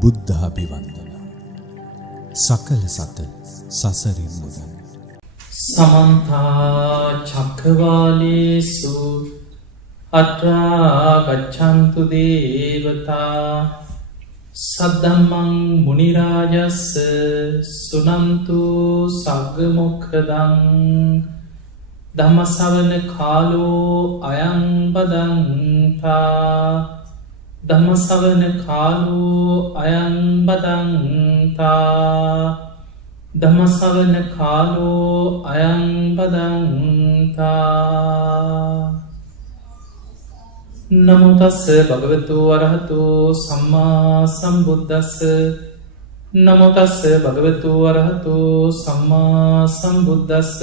බුද්ධාභිවන්දන සකල සත සසරින් මුදන් සමන්තා චක්කවාලේසු අත්‍රා ගච්ඡන්තු දේවතා සද්දම්මං මුනි රාජස්ස සුනන්තු සග්ග මොක්ඛදං ධම්ම ශ්‍රවණ කාලෝ අයං බදන්තා ධම්ම ශ්‍රවණ කාලෝ අයං බදන්තා ධම්ම ශ්‍රවණ කාලෝ අයං බදන්තා නමෝ තස්ස භගවතු අරහතෝ සම්මා සම්බුද්දස්ස නමෝ තස්ස භගවතු අරහතෝ සම්මා සම්බුද්දස්ස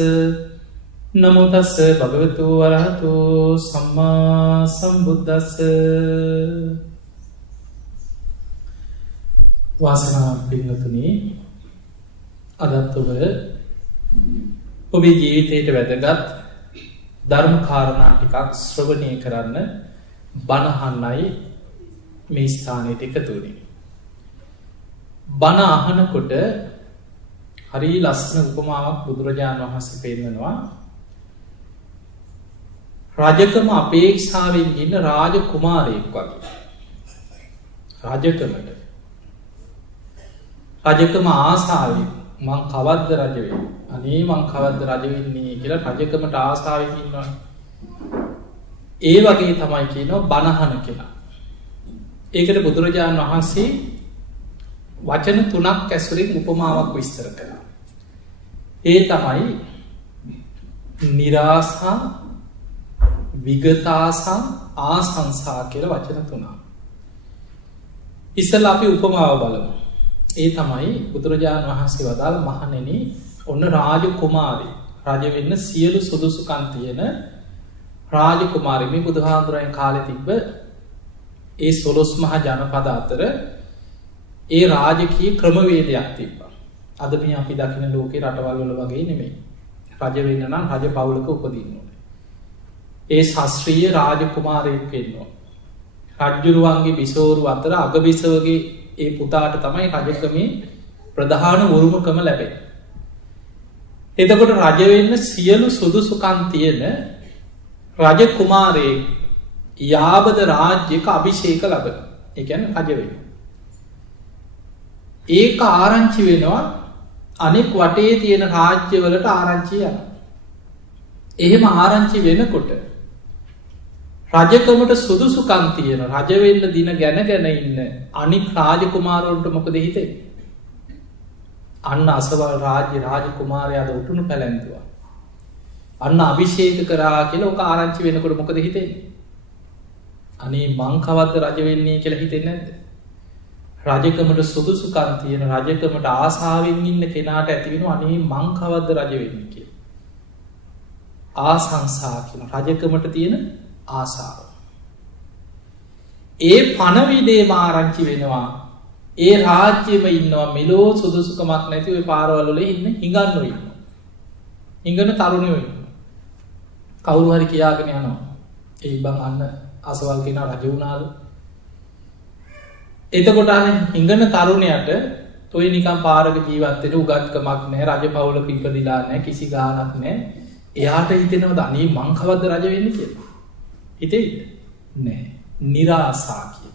නමෝ තස්ස භගවතු අරහතෝ සම්මා සම්බුද්දස්ස වාසනාවක් පින්වතුනි අදත් ඔබේ ජීවිතයට වැදගත් ධර්ම කාරණා ටිකක් ශ්‍රවණය කරන්න බණහන්නයි මේ ස්ථානයට එකතු වුණේ. බණ අහනකොට හරි ලස්සන උපමාවක් බුදුරජාණන් වහන්සේ පෙන්නනවා. රජකම අපේක්ෂාවෙන් ඉන්න රාජ කුමාරයෙක් වගේ. රජකම ආසාවෙන් මං කවද්ද රජ වෙන්නේ? අනේ මං කවද්ද රජ වෙන්නේ කියලා රජකමට ආසාවෙන් ඉන්නවා. ඒ වගේ තමයි කියනවා බණහන කියලා. ඒකට බුදුරජාණන් වහන්සේ වචන 3ක් ඇසුරින් උපමාවක් විස්තර කළා. ඒ තමයි නිරාසා, විගතාසා, ආසංසා කියලා වචන 3. ඉස්සෙල්ලා අපි උපමාව බලමු. ඒ තමයි බුදුරජාණන් වහන්සේ වදාළ මහණෙනි, ඔන්න රාජ කුමාරී, රජ වෙන්න සියලු සුදුසුකම් තියෙන රාජ කුමාරී. මේ බුදුහාමුදුරන් කාලේ තිබ්බ ඒ 12 මහා ජනපද අතර ඒ රාජකීය ක්‍රමවේදයක් තිබ්බා. අද මේ අපි දකින ලෝකේ රටවල් වල වගේ නෙමෙයි. රජ වෙන්න නම් රජ පවුලක උපදින්න ඕනේ. ඒ ශාස්ත්‍රීය රාජ කුමාරයෙක් වෙන්න ඕනේ. රජුරුවන්ගේ බිසෝරු අතර අගබිසවගේ ඒ පුතාට තමයි රජකමේ ප්‍රධාන වරුමකම ලැබෙන්නේ. එතකොට රජ වෙන්න සියලු සුදුසුකම් තියෙන රජ කුමාරයෙක් යාබද රාජ්‍යක අභිෂේක ලබන. ඒ කියන්නේ රජ වෙන්න. ඒක ආරංචි වෙනවා අනෙක් වටේ තියෙන රාජ්‍යවලට ආරංචි යනවා. එහෙම ආරංචි වෙනකොට රජකමට සුදුසුකම් තියෙන රජ වෙන්න දින ගැන ඉන්න අනික් රාජකුමාරවරුන්ට මොකද හිතෙන්නේ? අන්න අසවල් රාජකුමාරයාද උටුණු පැලැන්තුවා. අන්න අභිෂේක කරා කියලා ඔක ආරංචි වෙනකොට මොකද හිතෙන්නේ? අනේ මං කවද්ද රජ වෙන්නේ කියලා හිතෙන්නේ නැද්ද? රජකමට සුදුසුකම් තියෙන රජකමට ආසාවෙන් ඉන්න කෙනාට ඇති වෙනවා අනේ මං කවද්ද රජ වෙන්නේ කියලා. ආසංසා කියන රජකමට තියෙන ආසාව. ඒ පණවිඩේම ආරංචි වෙනවා. ඒ රාජ්‍යෙම ඉන්නවා මෙලෝ සුදුසුකමක් නැති ඔය පාරවල් වල ඉන්න හිඟන්නෝ ඉන්නවා. හිඟන තරුණයෝ ඉන්නවා. කවුරු හරි කියාගෙන යනවා. ඒ බං අන්න අසවල් කෙනා රජ වුණාලු. එතකොට අර හිඟන තරුණයට toy නිකන් පාරක ජීවත් වෙන උගත්කමක් නැහැ, රජ පවුලක ඉපදිලා නැහැ, කිසි ගාණක් නැහැ. එයාට හිතෙනවද අනේ මං කවද්ද රජ වෙන්නේ කියලා? හිතෙයිද? නැහැ. නිරාසා කිය.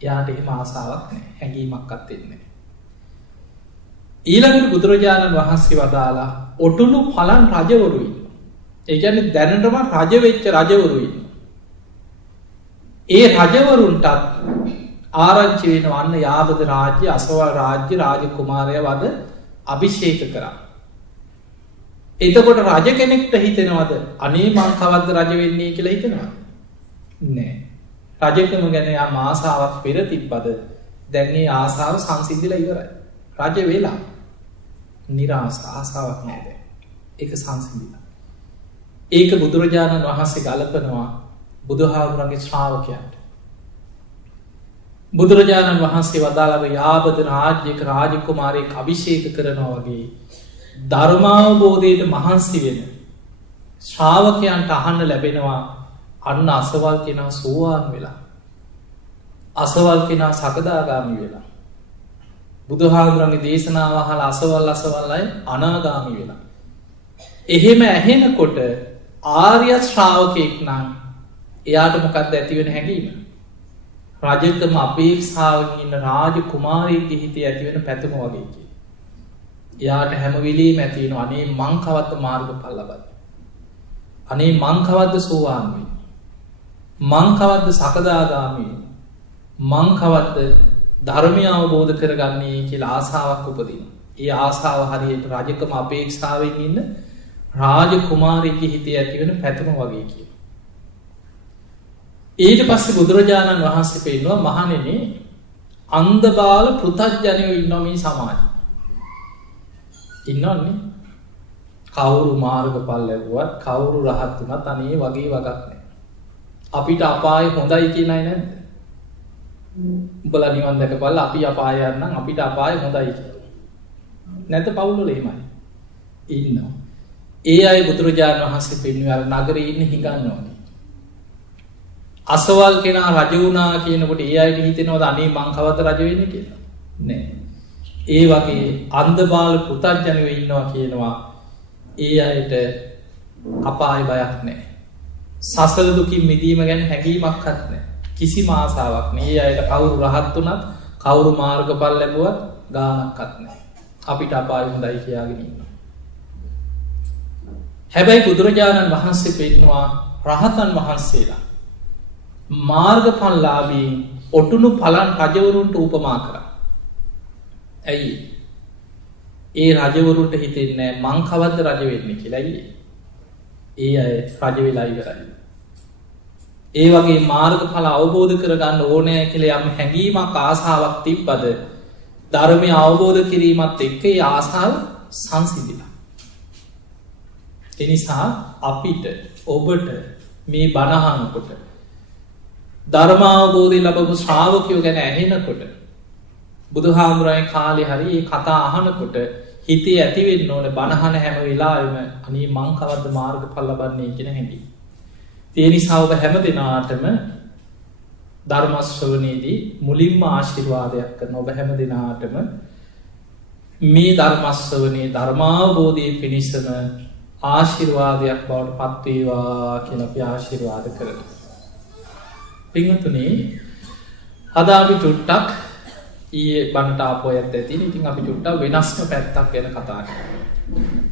එයාට එහෙම ආසාවක් නැහැ. හැඟීමක්වත් එන්නේ නැහැ. ඊළඟට බුදුරජාණන් වහන්සේ වදාලා ඔටුනු පලන් රජවරු ඉන්නවා. ඒ කියන්නේ දැනටම රජ වෙච්ච රජවරු ඉන්නවා. ඒ රජවරුන්ටත් ආරංචි වෙනවා අන්න යාබද රාජ්‍ය, අසවල් රාජ්‍ය රාජකුමාරයා වද අභිෂේක කරා. එතකොට රජ කෙනෙක්ට හිතෙනවද අනේ මං කවද්ද රජ වෙන්නේ කියලා හිතෙනවද? නෑ. රජකම ගැන යා ආසාවක් පෙර තිබ්බද දැන් මේ ආසාව සංසිඳිලා ඉවරයි. රජ වෙලා ආසාවක් නෑ දැන්. ඒක සංසිඳිලා. ඒක බුදුරජාණන් වහන්සේ ගලපනවා බුදුහාමුදුරන්ගේ ශ්‍රාවකයන්ට. බුදුරජාණන් වහන්සේ වදාළව යාබද රාජ්‍යක රාජකුමාරයෙක් අභිෂේක කරනවා වගේ ධර්මාවබෝධයට මහන්සි වෙන ශ්‍රාවකයන්ට අහන්න ලැබෙනවා අන්න අසවල් කෙනා සෝවාන් වෙලා, අසවල් කෙනා සකදාගාමි වෙලා, බුදුහාමුදුරන්ගේ දේශනාව අහලා අසවල් අය අනාගාමී වෙලා. එහෙම ඇහෙනකොට ආර්ය ශ්‍රාවකයෙක් නම් එයාට මොකක්ද ඇතිවෙන හැඟීම? රජකම අපේක්ෂාවෙන් ඉන්න රාජ කුමාරයෙක්ගේ හිතේ ඇතිවෙන පැතුම වගේ කිය. එයාට හැම වෙලේම ඇති වෙනවා අනේ මං කවද්ද මාර්ගඵල ලබන්නේ? අනේ මං කවද්ද සෝවාන් වෙන්නේ? මං කවද්ද සකදාගාමී වෙන්නේ? මං කවද්ද ධර්මය අවබෝධ කරගන්නේ කියලා ආසාවක් උපදිනවා. ඒ ආසාව හරියට රජකම අපේක්ෂාවෙන් ඉන්න රාජ කුමාරයෙක්ගේ හිතේ ඇතිවෙන පැතුම වගේ කිය. ඊට පස්සේ බුදුරජාණන් වහන්සේ පෙන්නවා මහණෙනි අන්ධබාල පෘථග්ජනයෝ ඉන්නවා මේ සමාජයේ. ඉන්නවන්නේ කවුරු මාර්ගඵල ලැබුවත් කවුරු රහත් වුණත් අනේ වගේ වගක් නැහැ. අපිට අපායේ හොඳයි කියන අය නැද්ද? උඹලා නිවන් දැකපල්ලා අපි අපාය යන්නම් අපිට අපායේ හොඳයි කියලා. නැත්නම් පවුල් වල එහෙමයි. ඉන්නවා. ඒ අය බුදුරජාණන් වහන්සේ පෙන්වුවේ අර නගරේ ඉන්න හිඟන්නෝනේ. අසවල් කෙනා රජ වුණා කියනකොට ඒ අයට හිතෙනවද අනේ මං කවද්ද රජ වෙන්නේ කියලා? නෑ. ඒ වගේ අන්ධබාල පෘථග්ජනයෝ ඉන්නවා කියනවා. ඒ අයට අපාය බයක් නෑ. සසර දුකින් මිදීම ගැන හැඟීමක්වත් නෑ. කිසිම ආසාවක් නෑ. ඒ අයට කවුරු රහත් වුණත් කවුරු මාර්ගඵල ලැබුවත් ගානක්වත් නෑ. අපිට අපාය හොඳයි කියාගෙන ඉන්නවා. හැබැයි බුදුරජාණන් වහන්සේ පෙන්නවා රහතන් වහන්සේලා මාර්ගඵලලාභී ඔටුනු පලන් රජවරුන්ට උපමා කරා. ඇයි? ඒ රජවරුන්ට හිතෙන්නේ මං කවද්ද රජ වෙන්නේ කියලා. ඇයි? ඒ අය රජ වෙලා ඉවරයි. ඒ වගේ මාර්ගඵල අවබෝධ කරගන්න ඕනෑ කියලා යම් හැඟීමක් ආසාවක් තිබ්බද ධර්මය අවබෝධ කිරීමත් එක්ක ඒ ආසාව සංසිඳිලා. එනිසා අපිට ඔබට මේ බණහනකොට ධර්මාවබෝධය ලබපු ශ්‍රාවකයෝ ගැන ඇහෙනකොට බුදුහාමුදුරන්ගේ කාලේ හරි ඒ කතා අහනකොට හිතේ ඇතිවෙන්න ඕන බණහන හැම වෙලාවෙම අනේ මං කවද්ද මාර්ගඵල ලබන්නේ කියන හැඟීම. ඒ නිසා ඔබ හැම දිනාටම ධර්ම ශ්‍රවණයේදී මුලින්ම ආශිර්වාදයක් කරන ඔබ හැම දිනාටම මේ ධර්ම ශ්‍රවණයේ ධර්මාවබෝධයේ පිණිසම ආශිර්වාදයක් බවට පත් වේවා කියලා අපි ආශිර්වාද කරමු. පින්වතුනි අද අපි චුට්ටක් ඊයේ බණට ආපුවයත් ඇති. ඉතින් අපි චුට්ටක් වෙනස්ම පැත්තක් ගැන කතා කරමු.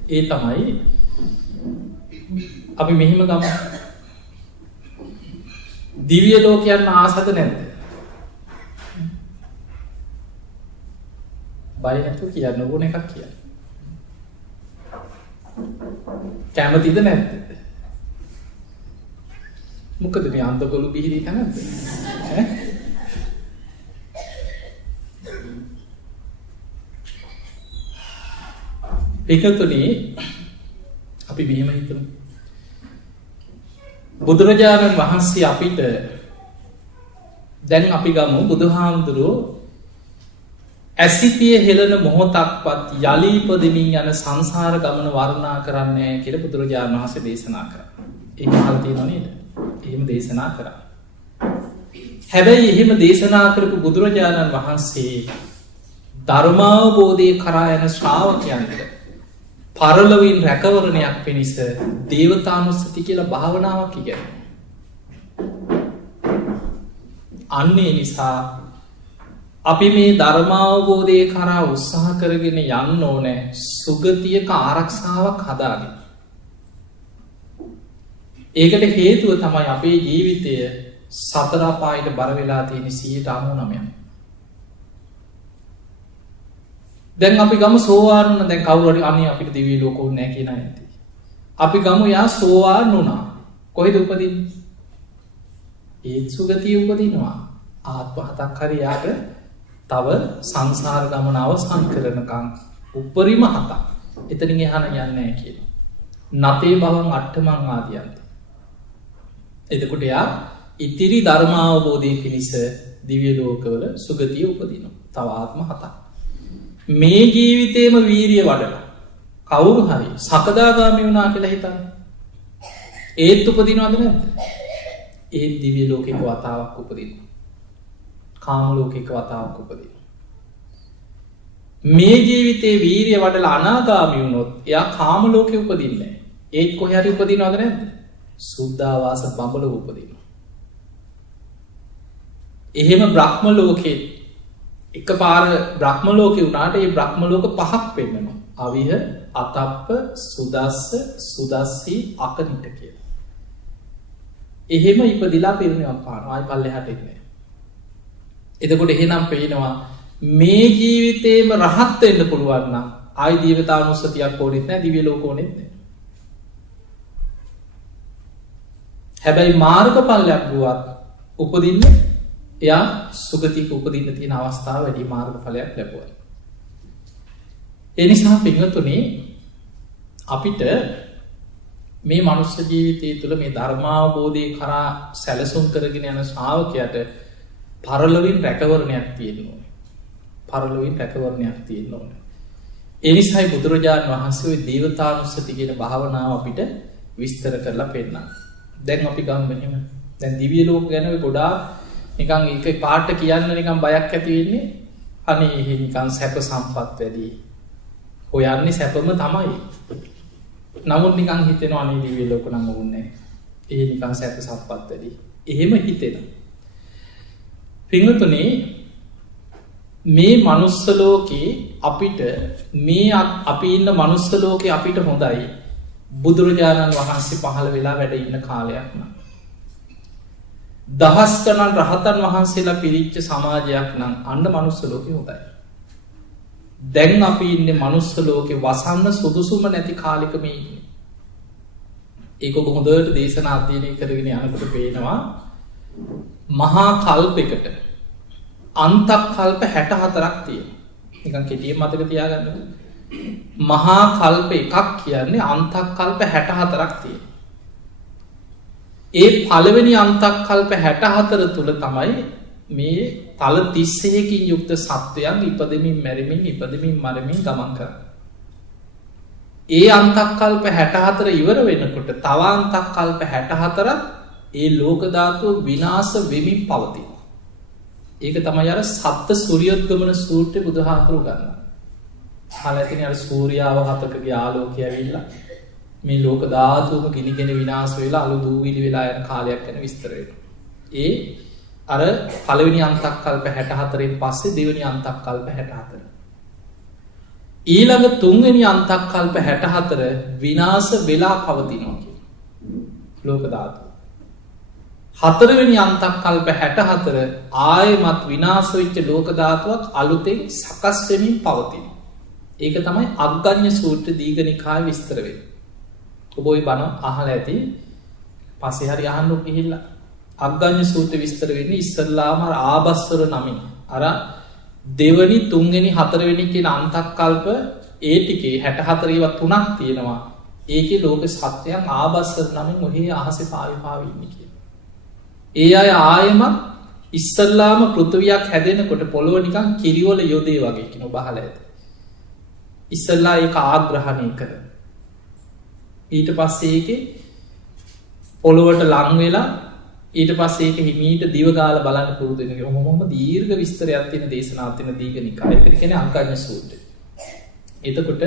ඒ තමයි අපි මෙහිම ගමු. දිව්‍ය ලෝකයන් ආසද නැද්ද? බය නැතුව කියන්න ඕන එකක් කියන්න. කැමතිද නැද්ද? මොකද මේ අන්දකොළු බිහිරි තැනද? එකතුනි අපි මෙහෙම හිතමු. බුදුරජාණන් වහන්සේ අපිට දැන් අපි ගමු බුදුහාමුදුරුවෝ ඇසිපිය හෙළන මොහොතක්වත් යලි ඉපදෙමින් යන සංසාර ගමන වර්ණනා කරන්නේ කියලා බුදුරජාණන් වහන්සේ දේශනා කරා. ඒක අහලා තියෙනව නේද? එහෙම දේශනා කරා. හැබැයි එහෙම දේශනා කරපු බුදුරජාණන් වහන්සේ ධර්මාවබෝධය කරා යන ශ්‍රාවකයන්ට පරලොවින් රැකවරණයක් පිණිස දේවතානුස්සති කියලා භාවනාවක් ඉගෙනුවා. අන්නේ නිසා අපි මේ ධර්මාවබෝධය කරා උත්සාහ කරගෙන යන්න ඕනෑ සුගතියක ආරක්ෂාවක් හදාගෙන. ඒකට හේතුව තමයි අපේ ජීවිතය සතර අපායට බර වෙලා තියෙන 99%. දැන් අපි ගමු සෝවාන් වුණා. දැන් කවුරු හරි අනේ අපිට දිව්‍ය ලෝක ඕනේ නැහැ කියන අය ඇති. අපි ගමු යා සෝවාන් වුණා. කොහෙද උපදින්නේ? ඒ සුගතිය උපදිනවා. ආත්ම හතක් හරි යාට තව සංසාර ගමන අවසන් කරනකම් උපරිම හතක්. එතනින් එහාට යන්නේ නැහැ කියනවා. නතේ බවං අට්ඨමං ආදියන්ති. එතකොට යා ඉතිරි ධර්මාවබෝධය පිණිස දිව්‍ය ලෝකවල සුගතිය උපදිනවා. තව ආත්ම හතක්. මේ ජීවිතේම වීරිය වඩලා කවුරු හරි සකදාගාමී වුණා කියලා හිතන්න. ඒත් උපදිනවද නැද්ද? ඒත් දිව්‍ය ලෝකයක වතාවක් උපදිනවා. කාම ලෝකයක වතාවක් උපදිනවා. මේ ජීවිතේ වීරිය වඩලා අනාගාමී වුණොත් එයා කාම ලෝකේ උපදින්නේ නැහැ. ඒත් කොහේ හරි උපදිනවද නැද්ද? සුද්ධාවාස බඹලොව උපදිනවා. එහෙම බ්‍රහ්ම ලෝකේ එකපාර බ්‍රහ්ම ලෝකේ වුණාට ඒ බ්‍රහ්ම ලෝක පහක් පෙන්නනවා. අවිහ, අතප්ප, සුදස්ස, සුදස්සී, අකනිට කියලා. එහෙම ඉපදිලා පිරිනිවන් පානවා. ආයි පල්ලෙහාට එන්නේ. එතකොට එහෙනම් පේනවා මේ ජීවිතේම රහත් වෙන්න පුළුවන් නම් ආයි දේවතානුස්සතියක් ඕනෙත් නැහැ, දිව්‍ය ලෝක ඕනෙත් නැහැ. හැබැයි මාර්ගඵල ලැබුවත් උපදින්නේ එයා සුගතික උපදින්න තියෙන අවස්ථාව වැඩි මාර්ගඵලයක් ලැබුවා. ඒ නිසා පින්වතුනි අපිට මේ මනුස්ස ජීවිතය තුළ මේ ධර්මාවබෝධය කරා සැලසුම් කරගෙන යන ශ්‍රාවකයට පරලොවින් රැකවරණයක් තියෙන්න ඕනේ. පරලොවින් රැකවරණයක් තියෙන්න ඕනේ. ඒ නිසායි බුදුරජාණන් වහන්සේ ওই දේවතානුස්සති කියන භාවනාව අපිට විස්තර කරලා පෙන්නනවා. දැන් අපි ගමු මෙහෙම. දැන් දිව්‍ය ලෝක ගැන ඔය ගොඩාක් නිකන් එක පාට කියන්න නිකන් බයක් ඇති වෙන්නේ. අනේ එහෙ නිකන් සැප සම්පත් වැඩි. හොයන්නේ සැපම තමයි. නමුත් නිකන් හිතෙනවා අනේ දිව්‍ය ලෝක නම් ඕනේ. ඒ නිකන් සැප සම්පත් වැඩි. එහෙම හිතෙනවා. පින්වතුනි මේ මනුස්ස ලෝකේ අපිට මේ අපි ඉන්න මනුස්ස ලෝකේ අපිට හොඳයි. බුදුරජාණන් වහන්සේ පහළ වෙලා වැඩ ඉන්න කාලයක් නම්. දහස් ගණන් රහතන් වහන්සේලා පිරිච්ච සමාජයක් නම් අන්න මනුස්ස ලෝකේ හොඳයි. දැන් අපි ඉන්නේ මනුස්ස ලෝකේ වසන්න සුදුසුම නැති කාලෙක මේ ඉන්නේ. ඒක ඔබ හොඳට දේශනා අධ්‍යයනය කරගෙන යනකොට පේනවා මහා කල්පයකට අන්තක් කල්ප 64ක් තියෙනවා. නිකන් කෙටියෙන් මතක තියාගන්න. මහා කල්ප එකක් කියන්නේ අන්තක් කල්ප 64ක් තියෙනවා. ඒ පළවෙනි අන්තක් කල්ප 64 තුල තමයි මේ තල 31කින් යුක්ත සත්වයන් ඉපදෙමින් මැරෙමින් ඉපදෙමින් මරමින් ගමන් කරන්නේ. ඒ අන්තක් කල්ප 64 ඉවර වෙනකොට තව අන්තක් කල්ප 64ක් ඒ ලෝක ධාතුව විනාශ වෙමින් පවතිනවා. ඒක තමයි අර සත්ත්‍ය සූර්යෝද්ගමන සූත්‍රයේ බුදුහාමුදුරුවෝ ගන්නවා. අහලා ඇතිනේ අර සූර්යාව හතකගේ ආලෝකය ඇවිල්ලා මේ ලෝක ධාතුවම ගිනිගෙන විනාශ වෙලා අලු දූවිලි වෙලා යන කාලයක් ගැන විස්තර වෙනවා. ඒ අර පළවෙනි අන්තක් කල්ප 64න් පස්සේ දෙවෙනි අන්තක් කල්ප 64. ඊළඟ තුන්වෙනි අන්තක් කල්ප 64 විනාශ වෙලා පවතිනවා කියන ලෝක ධාතුව. හතරවෙනි අන්තක් කල්ප 64 ආයෙමත් විනාශ වෙච්ච ලෝක ධාතුවක් අලුතෙන් සකස් වෙමින් පවතිනවා. ඒක තමයි අග්ගඤ්ඤ සූත්‍ර දීඝනිකාය විස්තර වෙන්නේ. ඔබ ওই බණ අහලා ඇති. පස්සේ හරි අහන්න ගිහිල්ලා අග්ගඤ්ඤ සූත්‍ර විස්තර වෙන්නේ ඉස්සල්ලාම අර ආබස්සර නමින්. අර දෙවනි, තුන්වෙනි, හතරවෙනි කියන අන්තක් කල්ප ඒ ටිකේ 64 ඒවා තුනක් තියෙනවා. ඒකේ ලෝක සත්‍යයන් ආබස්සර නමින් ඔහේ අහසේ පාවි පාවි ඉන්නේ කියලා. ඒ අය ආයෙමත් ඉස්සල්ලාම පෘථිවියක් හැදෙනකොට පොළොව නිකන් කිරිවල යොදේ වගේ කියන බහල ඇත. ඉස්සල්ලා ඒක ආග්‍රහණය කරන. ඊට පස්සේ ඒකේ පොළොවට ලං වෙලා ඊට පස්සේ ඒක හිමීට දිව ගාලා බලන්න පුරුදු වෙනවා. මොහොම දීර්ඝ විස්තරයක් තියෙන දේශනාවක් තියෙන දීඝනිකාය. ඒක කියන්නේ අග්ගඤ්ඤ සූත්‍රය. එතකොට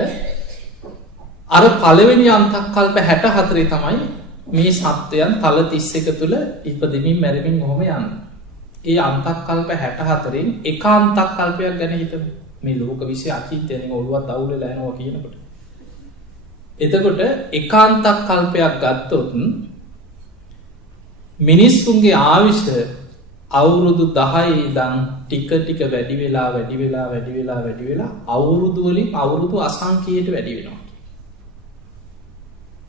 අර පළවෙනි අන්තක් කල්ප 64 තමයි මේ සත්වයන් තල 31 තුල ඉපදෙමින් මැරෙමින් ඔහොම යන්නේ. ඒ අන්තක් කල්ප 64න් එක අන්තක් කල්පයක් ගැන හිතමු. මේ ලෝක විශ්ය අචින්තයෙන් ඔළුවත් අවුල් වෙලා යනවා කියනකොට. එතකොට එක අන්තක් කල්පයක් ගත්තොත් මිනිස්සුන්ගේ ආයුෂ අවුරුදු 10 ඉඳන් ටික ටික වැඩි වෙලා අවුරුදු වලින් අවුරුදු අසංඛ්‍යයට වැඩි වෙනවා.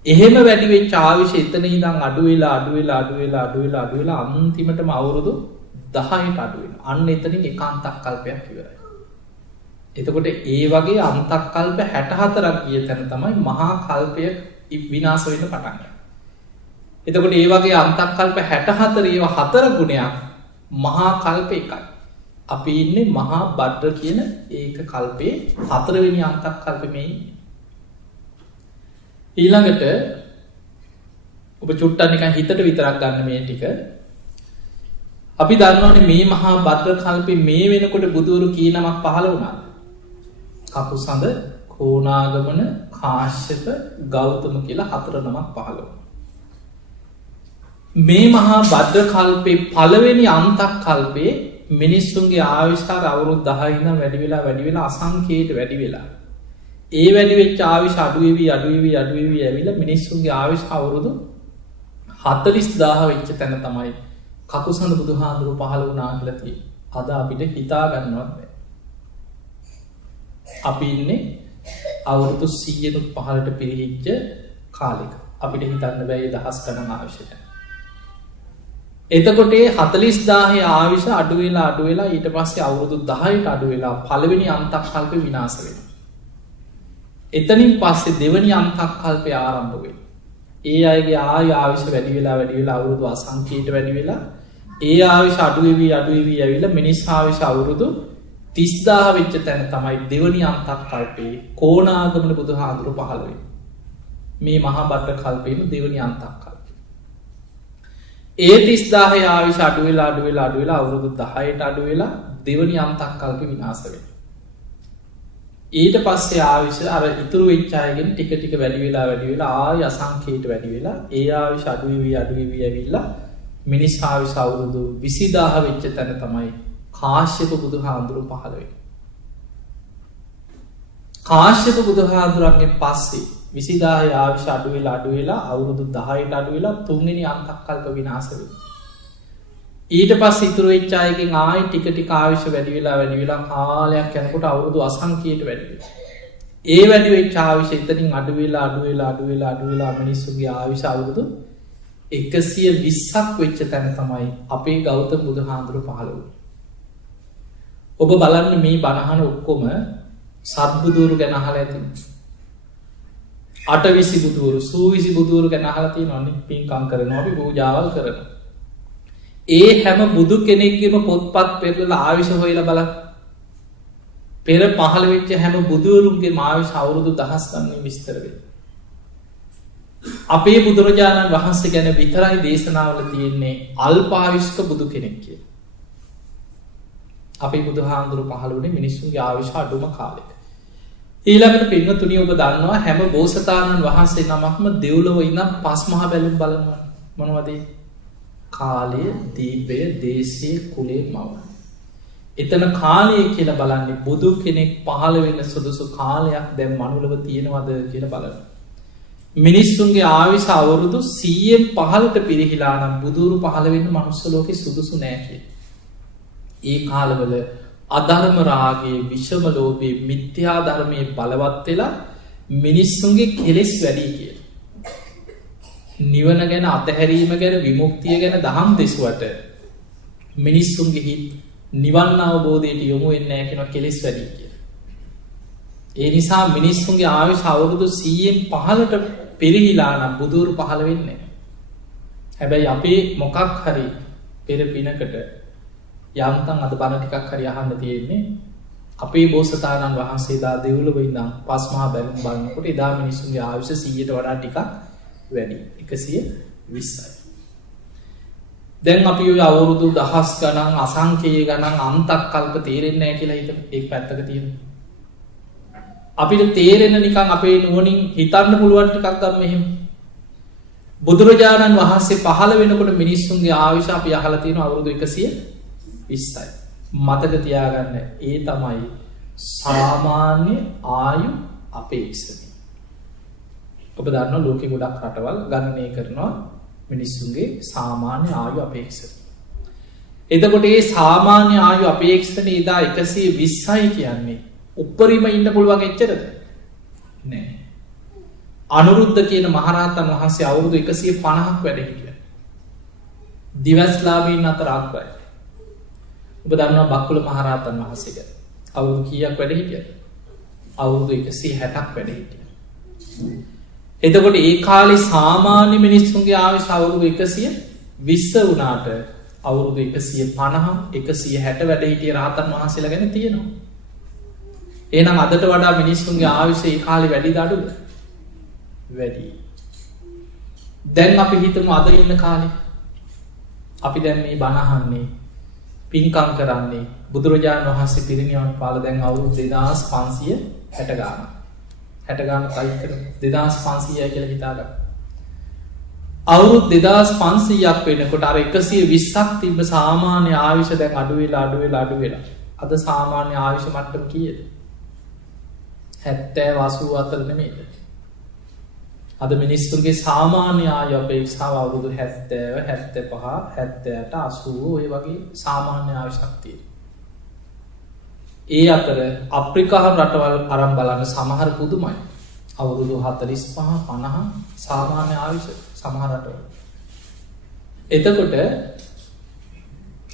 එහෙම වැඩි වෙච්ච ආයුෂ එතන ඉඳන් අඩු වෙලා අන්තිමටම අවුරුදු 10ට අඩු වෙනවා. අන්න එතනින් එක අන්තක් කල්පයක් ඉවරයි. එතකොට ඒ වගේ අන්තක් කල්ප 64ක් ගිය තැන තමයි මහා කල්පය විනාශ වෙන්න පටන් ගන්නේ. එතකොට ඒ වගේ අන්තක් කල්ප 64 ඒවා 4 ගුණයක් මහා කල්ප එකයි. අපි ඉන්නේ මහා භද්‍ර කියන ඒක කල්පේ 4 වෙනි අන්තක් කල්පෙමේ ඉන්නේ. ඊළඟට ඔබ චුට්ටක් නිකන් හිතට විතරක් ගන්න මේ ටික. අපි දන්නවනේ මේ මහා භද්‍ර කල්පේ මේ වෙනකොට බුදුරු කී නමක් පහළ වුණාද? කකුසඳ, කෝනාගමන, කාශ්‍යප, ගෞතම කියලා 4 නමක් පහළ වුණා. මේ මහා භද්‍ර කල්පේ පළවෙනි අන්තක් කල්පේ මිනිස්සුන්ගේ ආයුෂාර අවුරුදු 10 ඉඳන් වැඩි වෙලා අසංඛ්‍යයට වැඩි වෙලා. ඒ වැඩි වෙච්ච ආයුෂ අඩු වෙවි ඇවිල්ලා මිනිස්සුන්ගේ ආයුෂ අවුරුදු 40000 වෙච්ච තැන තමයි කකුසඳ බුදුහාඳුරු පහළ වුණා කියලා තියෙන්නේ. අද අපිට හිතා ගන්නවත් බැහැ. අපි ඉන්නේ අවුරුදු 100ට පහළට පිරිහිච්ච කාලෙක. අපිට හිතන්න බෑ මේ දහස් ගණන් ආයුෂයට. එතකොට 40000 ආයුෂ අඩු වෙලා ඊට පස්සේ අවුරුදු 10ට අඩු වෙලා පළවෙනි අන්තක් කල්පේ විනාශ වෙනවා. එතනින් පස්සේ දෙවෙනි අන්තක් කල්පේ ආරම්භ වෙනවා. ඒ අයගේ ආයුෂ වැඩි වෙලා අවුරුදු අසංඛ්‍යයට වැඩි වෙලා ඒ ආයුෂ අඩු වෙවි ඇවිල්ලා මිනිස් ආයුෂ අවුරුදු 30000 වෙච්ච තැන තමයි දෙවෙනි අන්තක් කල්පේ කෝණාගමන බුදුහාඳුරු පහළ වෙන්නේ. මේ මහා භද්‍ර කල්පේම දෙවෙනි අන්තක් කල්පේ. ඒ 30000 ආයුෂ අඩු වෙලා අවුරුදු 10ට අඩු වෙලා දෙවෙනි අන්තක් කල්පේ විනාශ වෙනවා. ඊට පස්සේ ආයුෂ අර ඉතුරු වෙච්ච අයගෙන් ටික වැඩි වෙලා ආය අසංඛ්‍යයට වැඩි වෙලා ඒ ආයුෂ අඩු වෙවි ඇවිල්ලා මිනිස් ආයුෂ අවුරුදු 20000 වෙච්ච තැන තමයි කාශ්‍යප බුදුහාඳුරු පහළ වෙන්නේ. කාශ්‍යප බුදුහාඳුරන්ගෙන් පස්සේ 20000 ආයුෂ අඩු වෙලා අවුරුදු 10ට අඩු වෙලා තුන්වෙනි අන්තක් කල්ප විනාශ වෙනවා. ඊට පස්සේ ඉතුරු වෙච්ච අයගෙන් ආයි ටික ආයුෂ වැඩි වෙලා කාලයක් යනකොට අවුරුදු අසංඛ්‍යයට වැඩි වෙනවා. ඒ වැඩි වෙච්ච ආයුෂ එතනින් අඩු වෙලා මිනිස්සුගේ ආයුෂ අවුරුදු 120ක් වෙච්ච තැන තමයි අපේ ගෞතම බුදුහාඳුරු පහළ වුණේ. ඔබ බලන්න මේ බණහන ඔක්කොම සත්බුදුවරු ගැන අහලා ඇති. අටවිසි බුදුවරු, සූවිසි බුදුවරු ගැන අහලා තියෙනවනේ. පින්කම් කරනවා, අපි පූජාවල් කරනවා. ඒ හැම බුදු කෙනෙක්ගේම පොත්පත් පෙරලලා ආයුෂ හොයලා බලන්න. පෙර පහළ වෙච්ච හැම බුදුවරුන්ගේ ආයුෂ අවුරුදු දහස් ගණන් විස්තර වෙනවා. අපේ බුදුරජාණන් වහන්සේ ගැන විතරයි දේශනාවල තියෙන්නේ අල්පායුෂ්ක බුදු කෙනෙක් කියලා. අපේ බුදුහාඳුරු පහළ වුණේ මිනිස්සුන්ගේ ආයුෂ අඩුම කාලෙක. ඊළඟට පින්වතුනි ඔබ දන්නවා හැම බෝසතාණන් වහන්සේ නමක්ම දෙව්ලොව ඉඳන් පස් මහ බැලුම් බලනවා. මොනවද? කාලය, දීපය, දේශය, කුලය, මව. එතන කාලය කියලා බලන්නේ බුදු කෙනෙක් පහළ වෙන්න සුදුසු කාලයක් දැන් මනුලව තියෙනවද කියලා බලනවා. මිනිස්සුන්ගේ ආයුෂ අවුරුදු 100න් 15ට පිරිහිලා නම් බුදුරු පහළ වෙන්න මනුස්ස ලෝකේ සුදුසු නෑ කියලා. ඒ කාලවල අධර්ම රාගයේ, විෂම ලෝභයේ, මිත්‍යා ධර්මයේ බලවත් වෙලා මිනිස්සුන්ගේ කෙලෙස් වැඩි කියලා. නිවන ගැන, අතහැරීම ගැන, විමුක්තිය ගැන දහම් දෙසුවට මිනිස්සුන්ගේ හිත් නිවන් අවබෝධයට යොමු වෙන්නේ නැහැ කියනවා කෙලෙස් වැඩි කියලා. ඒ නිසා මිනිස්සුන්ගේ ආයුෂ අවුරුදු 100න් 15ට පිරිහිලා නම් බුදුරු පහළ වෙන්නේ නැහැ. හැබැයි අපේ මොකක් හරි පෙර පිනකට යන්තම් අද බණ ටිකක් හරි අහන්න තියෙන්නේ අපේ බෝසතාණන් වහන්සේ දා දෙව්ලොව ඉඳන් පස් මහා බැලුම් බලනකොට එදා මිනිස්සුන්ගේ ආයුෂ 100ට වඩා ටිකක් වැඩි. 120යි. දැන් අපි ඔය අවුරුදු දහස් ගණන්, අසංඛ්‍යය ගණන්, අන්තක් කල්ප තේරෙන්නේ නැහැ කියලා හිතමු. ඒක පැත්තක තියෙනවා. අපිට තේරෙන නිකන් අපේ නුවණින් හිතන්න පුළුවන් ටිකක් ගන්න මෙහෙම. බුදුරජාණන් වහන්සේ පහළ වෙනකොට මිනිස්සුන්ගේ ආයුෂ අපි අහලා තියෙන අවුරුදු 120යි. මතක තියාගන්න ඒ තමයි සාමාන්‍ය ආයු අපේක්ෂණය. ඔබ දන්නවා ලෝකෙ ගොඩක් රටවල් ගණනය කරනවා මිනිස්සුන්ගේ සාමාන්‍ය ආයු අපේක්ෂණය. එතකොට මේ සාමාන්‍ය ආයු අපේක්ෂණය එදා 120යි කියන්නේ උපරිම ඉන්න පුළුවන් එච්චරද? නෑ. අනුරුද්ධ කියන මහරහතන් වහන්සේ අවුරුදු 150ක් වැඩ හිටියා. දිවස්ලාභීන් අතර අග්‍රයි. ඔබ දන්නවා බක්කුල මහරහතන් වහන්සේ ගැන. අවුරුදු කීයක් වැඩ හිටියද? අවුරුදු 160ක් වැඩ හිටියා. එතකොට ඒ කාලේ සාමාන්‍ය මිනිස්සුන්ගේ ආයුෂ අවුරුදු 120 වුණාට අවුරුදු 150 160 වැඩ හිටිය රහතන් වහන්සේලා ගැන තියෙනවා. එහෙනම් අදට වඩා මිනිස්සුන්ගේ ආයුෂ ඒ කාලේ වැඩිද අඩුද? වැඩි. දැන් අපි හිතමු අද ඉන්න කාලේ අපි දැන් මේ බණ අහන්නේ, පින්කම් කරන්නේ, බුදුරජාණන් වහන්සේ පිරිනිවන් පාල දැන් අවුරුදු 2560 ගාන. 60 ගාන කයිකර 2500යි කියලා හිතාගන්න. අවුරුදු 2500ක් වෙනකොට අර 120ක් තිබ්බ සාමාන්‍ය ආයුෂ දැන් අඩු වෙලා. අද සාමාන්‍ය ආයුෂ මට්ටම කීයද? 70 84 නෙමෙයිද? අද මිනිස්සුන්ගේ සාමාන්‍ය ආයු අපේක්ෂාව අවුරුදු 70 75 78 80 ඔය වගේ සාමාන්‍ය ආයුෂක් තියෙනවා. ඒ අතර අප්‍රිකානු රටවල් අරන් බලන්න සමහර පුදුමයි. අවුරුදු 45 50 සාමාන්‍ය ආයුෂ සමහර රටවල. එතකොට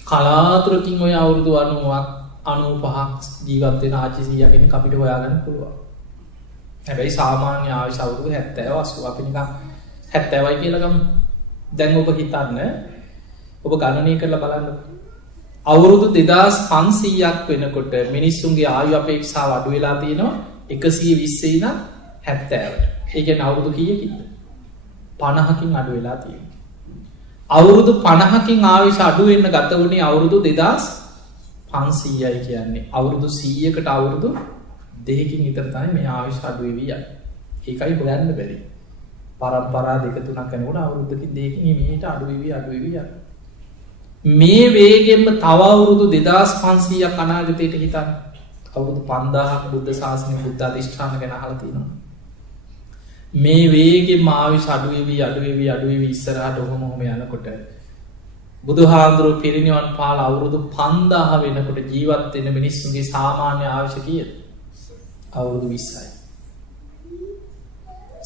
කලාතුරකින් ඔය අවුරුදු 90ක් 95ක් ජීවත් වෙන ආච්චි සීයා කෙනෙක් අපිට හොයාගන්න පුළුවන්. හැබැයි සාමාන්‍ය ආයුෂ අවුරුදු 70 80 අපි නිකන් 70යි කියලා ගමු. දැන් ඔබ හිතන්න ඔබ ගණනය කරලා බලන්න. අවුරුදු 2500ක් වෙනකොට මිනිස්සුන්ගේ ආයු අපේක්ෂාව අඩු වෙලා තියෙනවා 120 ඉඳන් 70ට. ඒ කියන්නේ අවුරුදු කීයකින්ද? 50කින් අඩු වෙලා තියෙනවා. අවුරුදු 50කින් ආයුෂ අඩු වෙන්න ගත වුණේ අවුරුදු 2500යි කියන්නේ. අවුරුදු 100කට අවුරුදු 2කින් විතර තමයි මේ ආයුෂ අඩු වෙවි යන්නේ. ඒකයි හොයන්න බැරි. පරම්පරා 2-3ක් යනකොට අවුරුද්දකින් 2කින් මේට අඩු වෙවි යන්නේ. මේ වේගෙන්ම තව අවුරුදු 2500ක් අනාගතයට හිතන්න. අවුරුදු 5000ක් බුද්ධ ශාසනය බුද්ධ අධිෂ්ඨාන ගැන අහලා තියෙනවා. මේ වේගෙන්ම ආයුෂ අඩු වෙවි ඉස්සරහට ඔහොම යනකොට බුදුහාඳුරු පිරිනිවන් පාල අවුරුදු 5000 වෙනකොට ජීවත් වෙන මිනිස්සුන්ගේ සාමාන්‍ය ආයුෂ කීයද? අවුරුදු 20යි.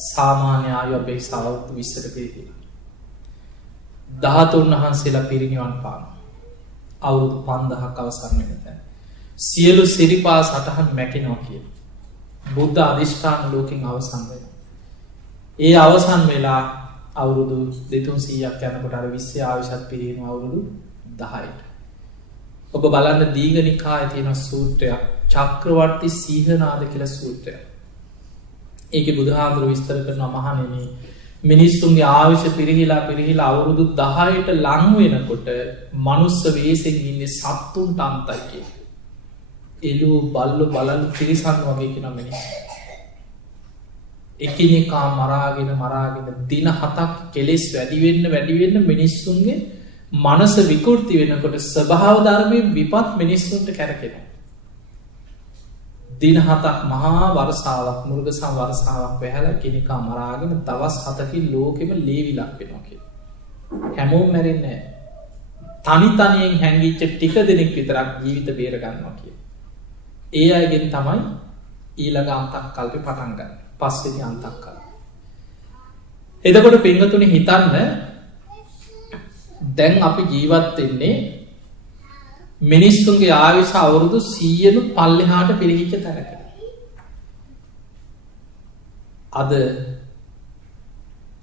සාමාන්‍ය ආයු අපේක්ෂාව අවුරුදු 20ට පිරිහිලා. 13 වහන්සේලා පිරිනිවන් පානවා. අවුරුදු 5000ක් අවසන් වෙන තැන. සියලු සිරිපා සටහන් මැකෙනවා කියන. බුද්ධ අධිෂ්ඨාන ලෝකෙන් අවසන් වෙනවා. ඒ අවසන් වෙලා අවුරුදු 200ක් යනකොට අර 20 ආයුෂත් පිරිනව අවුරුදු 10ට. ඔබ බලන්න දීඝනිකායේ තියෙන සූත්‍රයක් චක්‍රවර්ති සීහනාද කියලා සූත්‍රයක්. ඒකේ බුදුහාමුදුරුවෝ විස්තර කරනවා මහණෙනි මිනිස්සුන්ගේ ආයුෂ පිරිහිලා අවුරුදු 10ට ලං වෙනකොට මනුස්ස වෙස්ෙන් ඉන්නේ සත්තුන්ට අන්තයි කියලා. එළු බල්ලෝ බලන් තිරිසන් වගේ කියන මිනිස්සු. එකිනෙකා මරාගෙන දින 7ක් කෙලෙස් වැඩි වෙන්න මිනිස්සුන්ගේ මනස විකෘති වෙනකොට ස්වභාව ධර්මයෙන් විපත් මිනිස්සුන්ට කැරකෙනවා. දින 7ක් මහා වර්ෂාවක් මුර්ගසම් වර්ෂාවක් වැහැලා කෙනෙකා මරාගෙන දවස් 7කින් ලෝකෙම ලේවිලක් වෙනවා කියලා. හැමෝම මැරෙන්නේ නැහැ. තනියෙන් හැංගිච්ච ටික දෙනෙක් විතරක් ජීවිත බේර ගන්නවා කියලා. ඒ අයගෙන් තමයි ඊළඟ අන්තක් කල්පේ පටන් ගන්න. පස්වෙනි අන්තක් කල්ප. එතකොට පින්වතුනි හිතන්න දැන් අපි ජීවත් වෙන්නේ මිනිස්සුන්ගේ ආයුෂ අවුරුදු 100 පල්ලෙහාට පිරිහිච්ච තැනක. අද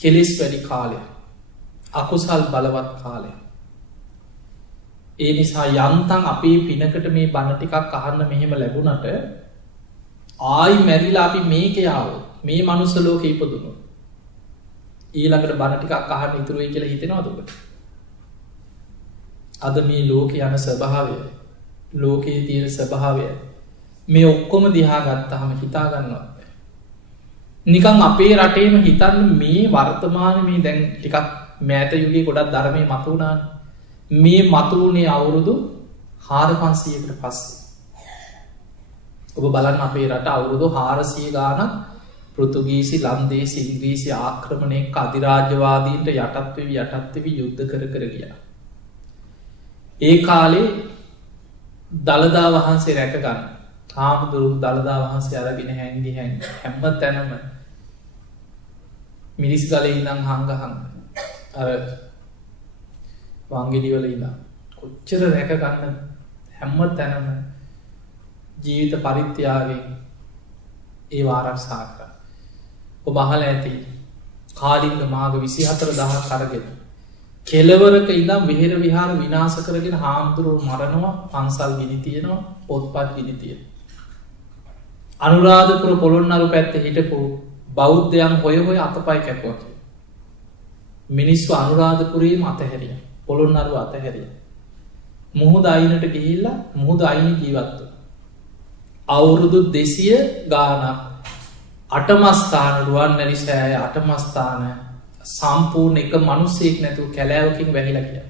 කෙලෙස් වැඩි කාලය. අකුසල් බලවත් කාලය. ඒ නිසා යන්තම් අපේ පිනකට මේ බණ ටිකක් අහන්න මෙහෙම ලැබුණට ආයි මැරිලා අපි මේකේ ආවොත් මේ මනුස්ස ලෝකේ ඉපදුණොත් ඊළඟට බණ ටිකක් අහන්න ඉතුරු වෙයි කියලා හිතෙනවද ඔබට? අද මේ ලෝකේ යන ස්වභාවය ලෝකයේ තියෙන ස්වභාවය මේ ඔක්කොම දිහා ගත්තාම හිතා ගන්නවත් බැහැ. නිකන් අපේ රටේම හිතන්න මේ වර්තමානයේ මේ දැන් ටිකක් මෑත යුගයේ ගොඩක් ධර්මයේ මතුවුණානේ. මේ මතුවුනේ අවුරුදු 4500කට පස්සේ. ඔබ බලන්න අපේ රට අවුරුදු 400 ගානක් පෘතුගීසි ලන්දේසි ඉංග්‍රීසි ආක්‍රමණයක අධිරාජ්‍යවාදීන්ට යටත් වෙවි යුද්ධ කර ගියා. ඒ කාලේ දළදා වහන්සේ රැක ගන්න. හාමුදුරුවෝ දළදා වහන්සේ අරගෙන හැංගි හැම තැනම මිරිස් ගලේ ඉඳන් හංග අර වංගෙඩි වල ඉඳන් කොච්චර රැක ගන්න හැම තැනම ජීවිත පරිත්‍යාගයෙන් ඒ ආරක්ෂා කරා. ඔබ අහලා ඇති කාලිංග මාර්ග 24000ක් අරගෙන කෙලවරක ඉඳන් විහෙර විහාර විනාශ කරගෙන හාමුදුරුවෝ මරනවා, පන්සල් ගිනි තියනවා, පොත්පත් ගිනි තියනවා. අනුරාධපුර පොළොන්නරු පැත්තේ හිටපු බෞද්ධයන් හොය අතපය කැපුවා. මිනිස්සු අනුරාධපුරේම අතහැරියා. පොළොන්නරු අතහැරියා. මුහුද අයිනට ගිහිල්ලා මුහුද අයින ජීවත්ව. අවුරුදු 200 ගානක් අටමස්ථාන රුවන් නැරිසෑය අටමස්ථාන සම්පූර්ණ එක මනුස්සෙක් නැතුව කැලෑවකින් වැහිලා කිය.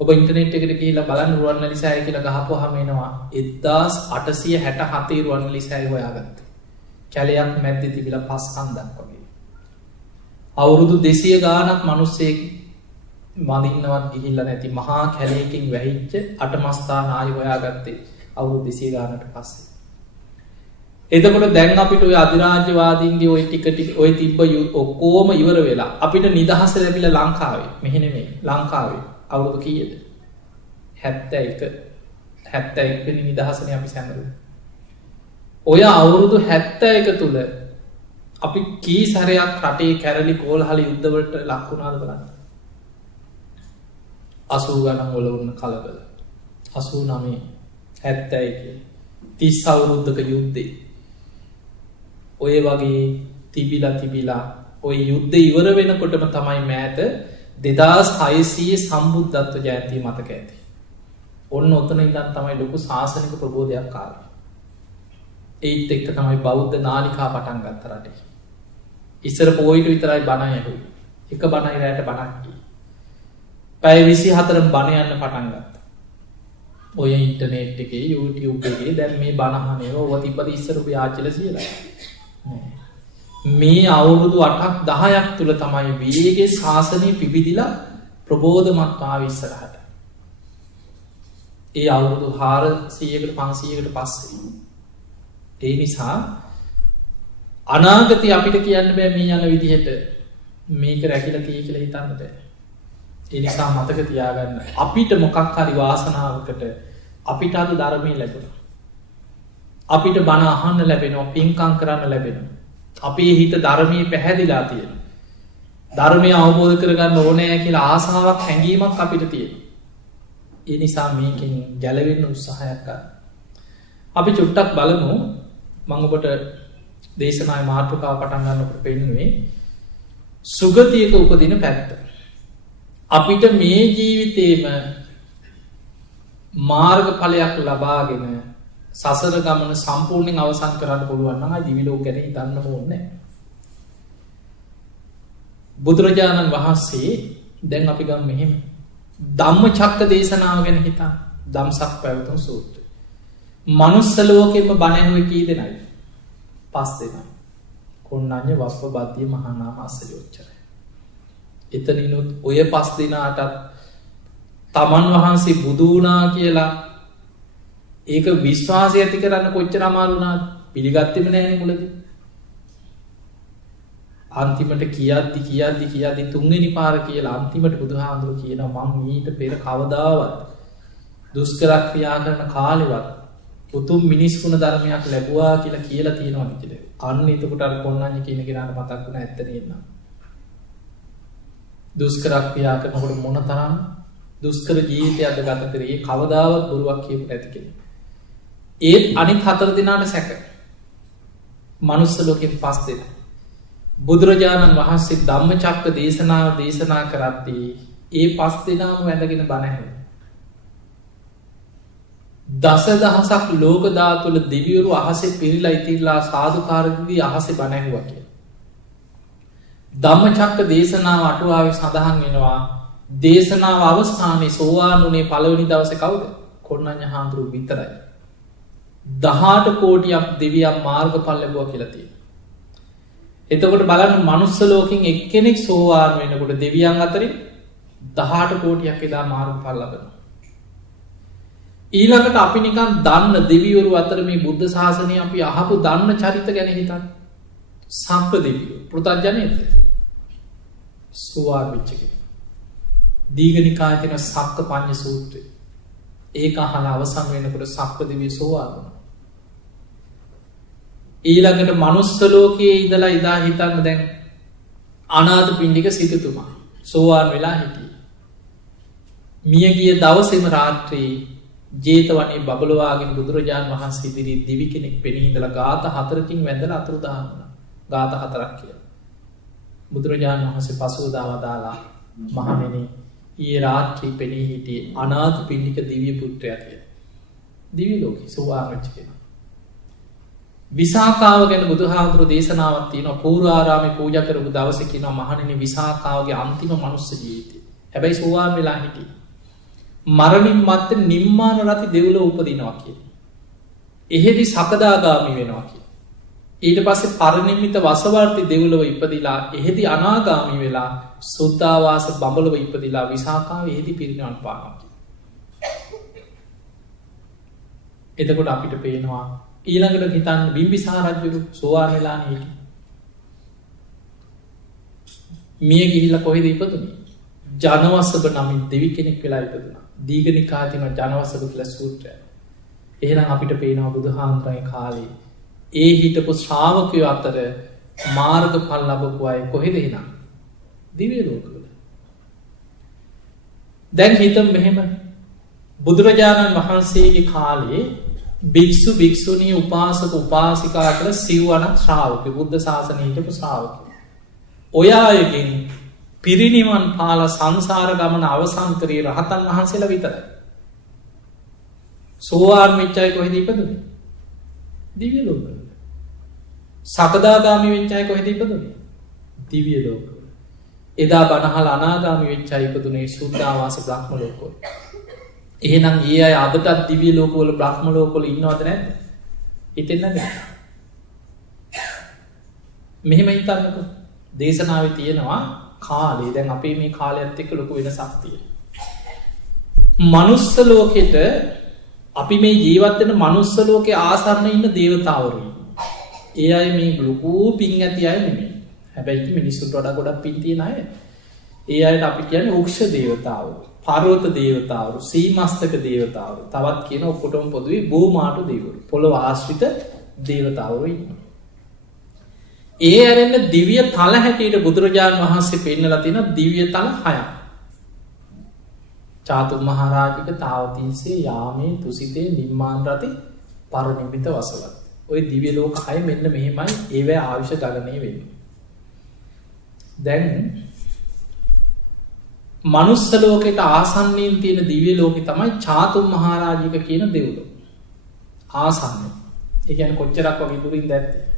ඔබ ඉන්ටනෙට් එකට කියලා බලන්න රුවන් නැරිසෑය කියලා ගහපුවාම එනවා 1867 රුවන් නැරිසෑය හොයාගත්තේ. කැලයක් මැද්දේ තිබිලා පස් කන්දක් වගේ. අවුරුදු 200 ගානක් මනුස්සයෙක් මදින්නවත් ගිහිල්ලා නැති මහා කැලයකින් වැහිච්ච අටමස්ථාන ආයි හොයාගත්තේ අවුරුදු 200 ගානකට පස්සේ. එතකොට දැන් අපිට ඔය අධිරාජ්‍යවාදීන්ගේ ඔය ටික ඔය තිබ්බ ඔක්කොම ඉවර වෙලා අපිට නිදහස ලැබිලා ලංකාවේ මෙහෙ නෙමෙයි ලංකාවේ අවුරුදු කීයද 71 වෙනි නිදහසනේ අපි සැමරුවේ. ඔය අවුරුදු 71 තුල අපි කී සැරයක් රටේ කැරලි කෝලහල යුද්ධවලට ලක් වුණාද බලන්න. 80 ගණන් වල වුණ කලබල 89 71 30 අවුරුද්දක යුද්ධේ ඔය වගේ තිබිලා ඔය යුද්ධ ඉවර වෙනකොටම තමයි මෑත 2600 සම්බුද්ධත්ව ජයන්තිය මතක ඇති. ඔන්න ඔතන ඉඳන් තමයි ලොකු ශාසනික ප්‍රබෝධයක් ආවේ. ඒත් එක්ක තමයි බෞද්ධ නාලිකා පටන් ගත්ත රටේ. ඉස්සර පොයිට විතරයි බණ ඇහුවේ. එක බණයි රැට බණක් කී. පැය 24න් බණ යන්න පටන් ගත්තා. ඔය ඉන්ටර්නෙට් එකේ YouTube එකේ දැන් මේ බණ අහන්නේ ඔව තිබ්බද ඉස්සර ඔබ ආච්චිලා කියලා. මේ අවුරුදු 8ක් 10ක් තුල තමයි වේගේ ශාසනය පිබිදිලා ප්‍රබෝධමත් ආවේ ඉස්සරහට. ඒ අවුරුදු 400කට 500කට පස්සේ. ඒ නිසා අනාගතේ අපිට කියන්න බෑ මේ යන විදිහට මේක රැකිලා තියෙයි කියලා හිතන්න බෑ. ඒ නිසා මතක තියාගන්න අපිට මොකක් හරි වාසනාවකට අපිට අද ධර්මයේ ලැබුණා. අපිට බණ අහන්න ලැබෙනවා, පින්කම් කරන්න ලැබෙනවා. අපේ හිත ධර්මයේ පැහැදිලා තියෙනවා. ධර්මය අවබෝධ කරගන්න ඕනෑ කියලා ආසාවක් හැඟීමක් අපිට තියෙනවා. ඒ නිසා මේකෙන් ගැලවෙන්න උත්සාහයක් ගන්න. අපි චුට්ටක් බලමු මම ඔබට දේශනාවේ මාතෘකාව පටන් ගන්නකොට පෙන්නුවේ සුගතියක උපදින පැත්ත. අපිට මේ ජීවිතේම මාර්ගඵලයක් ලබාගෙන සසර ගමන සම්පූර්ණයෙන් අවසන් කරන්න පුළුවන් නම් ආයි දිවි ලෝක ගැන හිතන්න ඕනේ නැහැ. බුදුරජාණන් වහන්සේ දැන් අපි ගමු මෙහෙම ධම්මචක්ක දේශනාව ගැන හිතන්න. ධම්සක් පැවතුම් සූත්‍රය. මනුස්ස ලෝකෙම බණ ඇහුවේ කී දෙනයිද? 5 දෙනයි. කොණ්ණඤ්ඤ වප්ප බද්ධිය මහානාම අස්සයෝච්චරය. එතනිනුත් ඔය 5 දෙනාටත් තමන් වහන්සේ බුදු වුණා කියලා ඒක විශ්වාසය ඇති කරන්න කොච්චර අමාරු වුණාද? පිළිගත්තෙම නැහැනේ මුලදී. අන්තිමට කියද්දි තුන්වෙනි පාර කියලා අන්තිමට බුදුහාමුදුරු කියනවා මම මීට පෙර කවදාවත් දුෂ්කර ක්‍රියා කරන කාලෙවත් උතුම් මිනිස්ුණ ධර්මයක් ලැබුවා කියලා තියෙනවා කියලා. අන්න එතකොට අර කොණ්ණඤ්ඤ කියන කෙනාට මතක් වුණා ඇත්ත නේද? දුෂ්කර ක්‍රියා කරනකොට මොන තරම් දුෂ්කර ජීවිතයක්ද ගත කරේ කවදාවත් බොරුවක් කියපු නැති කෙනෙක්. ඒත් අනිත් 4 දෙනාට සැක. මනුස්ස ලෝකෙන් 5 දෙනා. බුදුරජාණන් වහන්සේ ධම්මචක්ක දේශනාව දේශනා කරද්දී ඒ 5 දෙනාම වැඳගෙන බණ ඇහුවා. දසදහසක් ලෝක ධාතුවල දෙවිවරු අහසේ පිරීලා ඉතිරිලා සාදුකාරදී අහසේ බණ ඇහුවා කියලා. ධම්මචක්ක දේශනාව අටුවාවේ සඳහන් වෙනවා දේශනාව අවස්ථානයේ සෝවාන් වුණේ පළවෙනි දවසේ කවුද? කොණ්ණඤ්ඤ හාමුදුරුවෝ විතරයි. 18 කෝටියක් දෙවියන් මාර්ගඵල ලැබුවා කියලා තියෙනවා. එතකොට බලන්න මනුස්ස ලෝකෙන් එක්කෙනෙක් සෝවාන් වෙනකොට දෙවියන් අතරින් 18 කෝටියක් එදා මාර්ගඵල ලබනවා. ඊළඟට අපි නිකන් දන්න දෙවිවරු අතර මේ බුද්ධ ශාසනය අපි අහපු දන්න චරිත ගැන හිතන්න. සප්ප දෙවියෝ පෘථග්ජනයද? සෝවාන් වෙච්ච කෙනෙක්. දීඝනිකායේ තියෙන සක්ක පඤ්ඤ සූත්‍රය. ඒක අහලා අවසන් වෙනකොට සප්ප දෙවියෝ සෝවාන් වුණා. ඊළඟට මනුස්ස ලෝකයේ ඉඳලා ඉදා හිතන්න දැන් අනාථපිණ්ඩික සිටුතුමා සෝවාන් වෙලා හිටියේ. මියගිය දවසේම රාත්‍රියේ ජේතවනේ බබලවාගෙන බුදුරජාණන් වහන්සේ ඉදිරියේ දිවි කෙනෙක් පෙනී ඉඳලා ගාථා 4කින් වැඳලා අතුරුදහන් වුණා. ගාථා 4ක් කියලා. බුදුරජාණන් වහන්සේ පසුවදා වදාලා මහණෙනි ඒ රාත්‍රී පෙනී හිටියේ අනාථ පිණ්ඩික දිව්‍ය පුත්‍රයා කියලා. දිව්‍ය ලෝකේ සෝවාන් වෙච්ච කෙනා. විසාකාව ගැන බුදුහාමුදුරු දේශනාවක් තියෙනවා. පූර්වාරාමේ පූජා කරපු දවසේ කියනවා මහණෙනි විසාකාවගේ අන්තිම මනුස්ස ජීවිතය. හැබැයි සෝවාන් වෙලා හිටියේ. මරණින් මත්තේ නිම්මාන රති දෙව්ලොව උපදිනවා කියලා. එහෙදි සකදාගාමි වෙනවා කියලා. ඊට පස්සේ පරිනිම්මිත වසවර්ති දෙව්ලොව ඉපදිලා එහෙදි අනාගාමි වෙලා සුද්ධාවාස බඹලොව ඉපදිලා විසාකාව එහෙදි පිරිනිවන් පානවා කියලා. එතකොට අපිට පේනවා ඊළඟට හිතන්න බිම්බිසාර රජුරු සෝවාන් වෙලා හිටියේ. මිය ගිහිල්ලා කොහෙද ඉපදුනේ? ජනවස්සබ නමින් දෙවි කෙනෙක් වෙලා ඉපදුනා. දීඝනිකායේ තියෙන ජනවස්සබ කියලා සූත්‍රය. එහෙනම් අපිට පේනවා බුදුහාමුදුරන්ගේ කාලේ ඒ හිටපු ශ්‍රාවකයෝ අතර මාර්ගඵල ලැබපු අය කොහෙද එනං? දිව්‍ය ලෝකවල. දැන් හිතමු මෙහෙම බුදුරජාණන් වහන්සේගේ කාලේ භික්ෂු භික්ෂුණී උපාසක උපාසිකා කියලා සිව්වණක් ශ්‍රාවකයෝ බුද්ධ ශාසනයේ හිටපු ශ්‍රාවකයෝ. ඔය අයගෙන් පිරිනිවන් පාලා සංසාර ගමන අවසන් කරේ රහතන් වහන්සේලා විතරයි. සෝවාන් වෙච්ච අය කොහෙද ඉපදුනේ? දිව්‍ය ලෝකවල. සකදාගාමි වෙච්ච අය කොහෙද ඉපදුනේ? දිව්‍ය ලෝකවල. එදා බණහල අනාගාමි වෙච්ච අය ඉපදුනේ සුද්ධාවාස බ්‍රහ්ම ලෝකවල. එහෙනම් ඒ අය අදටත් දිව්‍ය ලෝකවල බ්‍රහ්ම ලෝකවල ඉන්නවද නැද්ද? හිතෙන්නේ නැද්ද? මෙහෙම හිතන්නකෝ. දේශනාවේ තියෙනවා කාලේ දැන් අපේ මේ කාලයත් එක්ක ලොකු වෙනසක් තියෙනවා. මනුස්ස ලෝකෙට අපි මේ ජීවත් වෙන මනුස්ස ලෝකේ ආසන්න ඉන්න දේවතාවරු. ඒ අය මේ ලොකු පිං ඇති අය නෙමෙයි. හැබැයි මිනිස්සුන්ට වඩා ගොඩක් පිං තියෙන අය. ඒ අයට අපි කියන්නේ වෘක්ෂ දේවතාවරු, පර්වත දේවතාවරු, සීමස්තක දේවතාවරු. තවත් කියන ඔක්කොටම පොදුවේ බෝමාටු දේවරු. පොළොව ආශ්‍රිත දේවතාවරු ඉන්නවා. ඒ අරෙන්න දිව්‍ය තල හැටියට බුදුරජාණන් වහන්සේ පෙන්නලා තියෙන දිව්‍ය තල 6ක්. චාතු මහරජික තාවතින්සේ යාමේ තුසිතේ නිම්මාන රති පරිනිම්මිත වසවත්. ඔය දිව්‍ය ලෝක 6 මෙන්න මෙහෙමයි ඒවැ ආයුෂ ගණනය වෙන්නේ. දැන් මනුස්ස ලෝකෙට ආසන්නයෙන් තියෙන දිව්‍ය ලෝකෙ තමයි චාතු මහරජික කියන දෙව්ලොව. ආසන්න. ඒ කියන්නේ කොච්චරක් වගේ දුරින් දැත්තේ?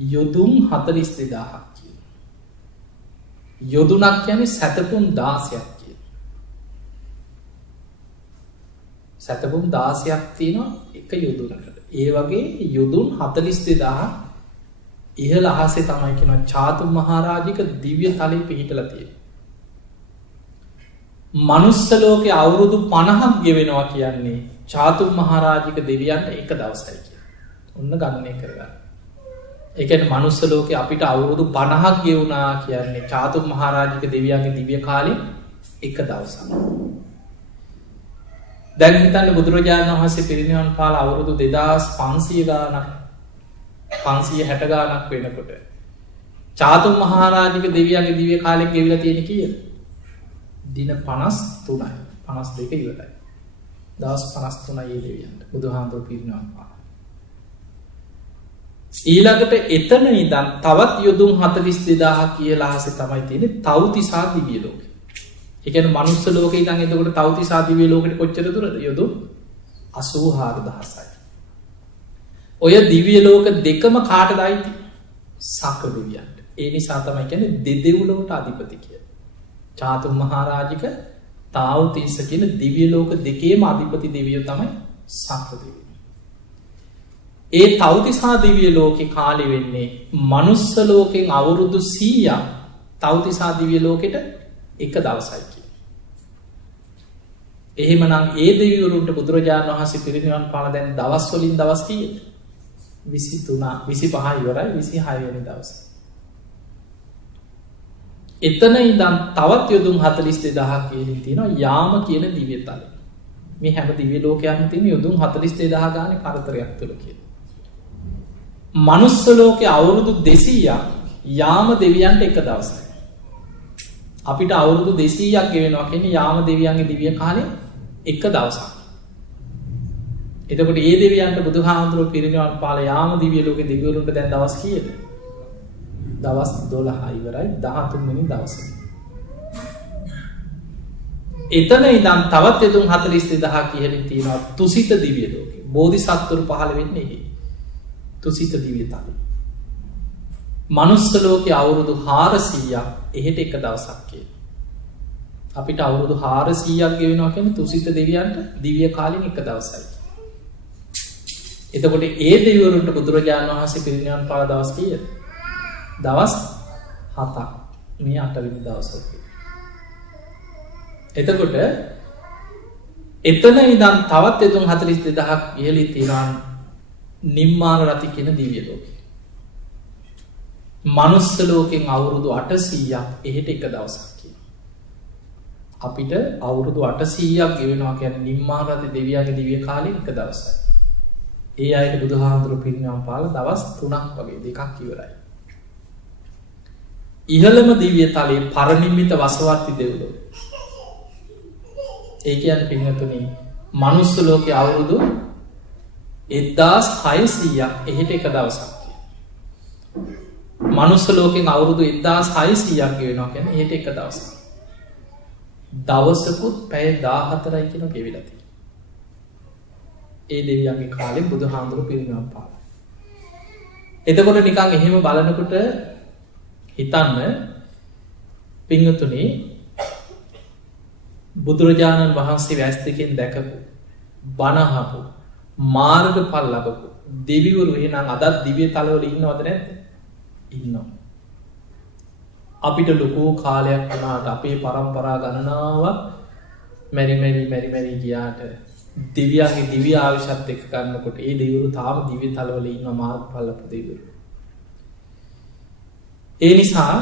යොදුන් 42000ක් කියන. යොදුනක් කියන්නේ සැතපුම් 16ක් කියන. සැතපුම් 16ක් තියෙනවා එක යොදුනකට. ඒ වගේ යොදුන් 42000 ඉහළ අහසේ තමයි කියනවා චාතු මහරජික දිව්‍ය තලයේ පිහිටලා තියෙන්නේ. මනුස්ස ලෝකේ අවුරුදු 50ක් ගෙවෙනවා කියන්නේ චාතු මහරජික දෙවියන්ට එක දවසයි කියලා. ඔන්න ගණනය කරගන්න. ඒ කියන්නේ මනුස්ස ලෝකේ අපිට අවුරුදු 50ක් ගෙවුණා කියන්නේ චාතු මහරජික දෙවියන්ගේ දිව්‍ය කාලේ එක දවසක්. දැන් හිතන්න බුදුරජාණන් වහන්සේ පිරිනිවන් පාලා අවුරුදු 2500 ගානක් 560 ගානක් වෙනකොට චාතු මහරජික දෙවියන්ගේ දිව්‍ය කාලෙක ගෙවිලා තියෙන කීයද? දින 53යි. 52 ඉවරයි. දවස් 53යි ඒ දෙවියන්ට බුදුහාමුදුරුවෝ පිරිනිවන් පාලා. ඊළඟට එතන ඉඳන් තවත් යොදුන් 42000 කියලා අහසේ තමයි තියෙන්නේ තව්තිසා දිව්‍ය ලෝකෙ. ඒ කියන්නේ මනුස්ස ලෝකේ ඉඳන් එතකොට තව්තිසා දිව්‍ය ලෝකෙට කොච්චර දුරද? යොදුන් 84000යි. ඔය දිව්‍ය ලෝක දෙකම කාටද අයිති? සක්‍ර දෙවියන්ට. ඒ නිසා තමයි කියන්නේ දෙදෙව්ලොවට අධිපති කියලා. චාතු මහරජික තාව්තිස්ස කියන දිව්‍ය ලෝක දෙකේම අධිපති දෙවියෝ තමයි සක්‍ර දෙවියෝ. ඒ තව්තිසා දිව්‍ය ලෝකේ කාලෙ වෙන්නේ මනුස්ස ලෝකෙන් අවුරුදු 100ක් තව්තිසා දිව්‍ය ලෝකෙට එක දවසයි කියලා. එහෙමනම් ඒ දෙවිවරුන්ට බුදුරජාණන් වහන්සේ පිරිනිවන් පාලා දැන් දවස් වලින් දවස් කීයද? 23 25 ඉවරයි 26 වෙනි දවසේ. එතන ඉඳන් තවත් යොදුන් 42000ක් කියලා තියෙනවා යාම කියන දිව්‍ය තල. මේ හැම දිව්‍ය ලෝකයක්ම තියෙන යොදුන් 42000 ගානේ පරතරයක් තුල කියලා. මනුස්ස ලෝකේ අවුරුදු 200ක් යාම දෙවියන්ට එක දවසයි. අපිට අවුරුදු 200ක් ගෙවෙනවා කියන්නේ යාම දෙවියන්ගේ දිව්‍ය කාලේ එක දවසක්. එතකොට ඒ දෙවියන්ට බුදුහාමුදුරුවෝ පිරිනිවන් පාලා යාම දිව්‍ය ලෝකේ දෙවිවරුන්ට දැන් දවස් කීයද? දවස් 12 ඉවරයි 13 වෙනි දවසේ. එතන ඉදම් තවත් යතුන් 42,000 ඉහළින් තියෙනවා තුසිත දිව්‍ය ලෝකෙ. බෝධිසත්වරු පහළ වෙන්නේ එහි. තුසිත දිව්‍ය තලෙ. මනුස්ස ලෝකේ අවුරුදු 400ක් එහෙට එක දවසක් කියන. අපිට අවුරුදු 400ක් ගෙවෙනවා කියන්නේ තුසිත දෙවියන්ට දිව්‍ය කාලෙන් එක දවසයි. එතකොට ඒ දෙවිවරුන්ට බුදුරජාණන් වහන්සේ පිරිනිවන් පාන දවස් කීයද? දවස් 7ක්. මේ 8 වෙනි දවසට. එතකොට එතන ඉඳන් තවත් යතුන් 42,000ක් ඉහළින් තියෙනවා නිම්මාන රති කියන දිව්‍ය ලෝකේ. මනුස්ස ලෝකෙන් අවුරුදු 800ක් එහෙට එක දවසක් කියන. අපිට අවුරුදු 800ක් ගෙවෙනවා කියන්නේ නිම්මාන රති දෙවියන්ගේ දිව්‍ය කාලේ එක දවසයි. ඒ අයට බුදුහාමුදුරු පිරිනිවන් පාල දවස් 3ක් වගේ දෙකක් ඉවරයි. ඉහළම දිව්‍ය තලයේ පරිනිම්මිත වසවර්ති දෙව්ලොව. ඒ කියන්නේ පින්වතුනි මනුස්ස ලෝකේ අවුරුදු 1600ක් එහෙට එක දවසක් කියන. මනුස්ස ලෝකෙන් අවුරුදු 1600ක් ගෙවෙනවා කියන්නේ එහෙට එක දවසක්. දවසකුත් පැය 14යි කියන ගෙවිලා තියෙනවා. ඒ දෙවියන්ගේ කාලේ බුදුහාමුදුරු පිරිනිවන් පාලා. එතකොට නිකන් එහෙම බලනකොට හිතන්න පින්වතුනි බුදුරජාණන් වහන්සේ වැස් දෙකෙන් දැකපු බණහපු මාර්ගඵල ලබපු දෙවිවරු එහෙනම් අදත් දිව්‍ය තලවල ඉන්නවද නැද්ද? ඉන්නවා. අපිට ලොකු කාලයක් වුණාට අපේ පරම්පරා ගණනාවක් මෙරි ගියාට දිව්‍යයන්ගේ දිව්‍ය ආයුෂත් එක්ක ගන්නකොට ඒ දෙවිවරු තාම දිව්‍ය තලවල ඉන්නවා මාර්ගඵල ලබපු දෙවිවරු. ඒ නිසා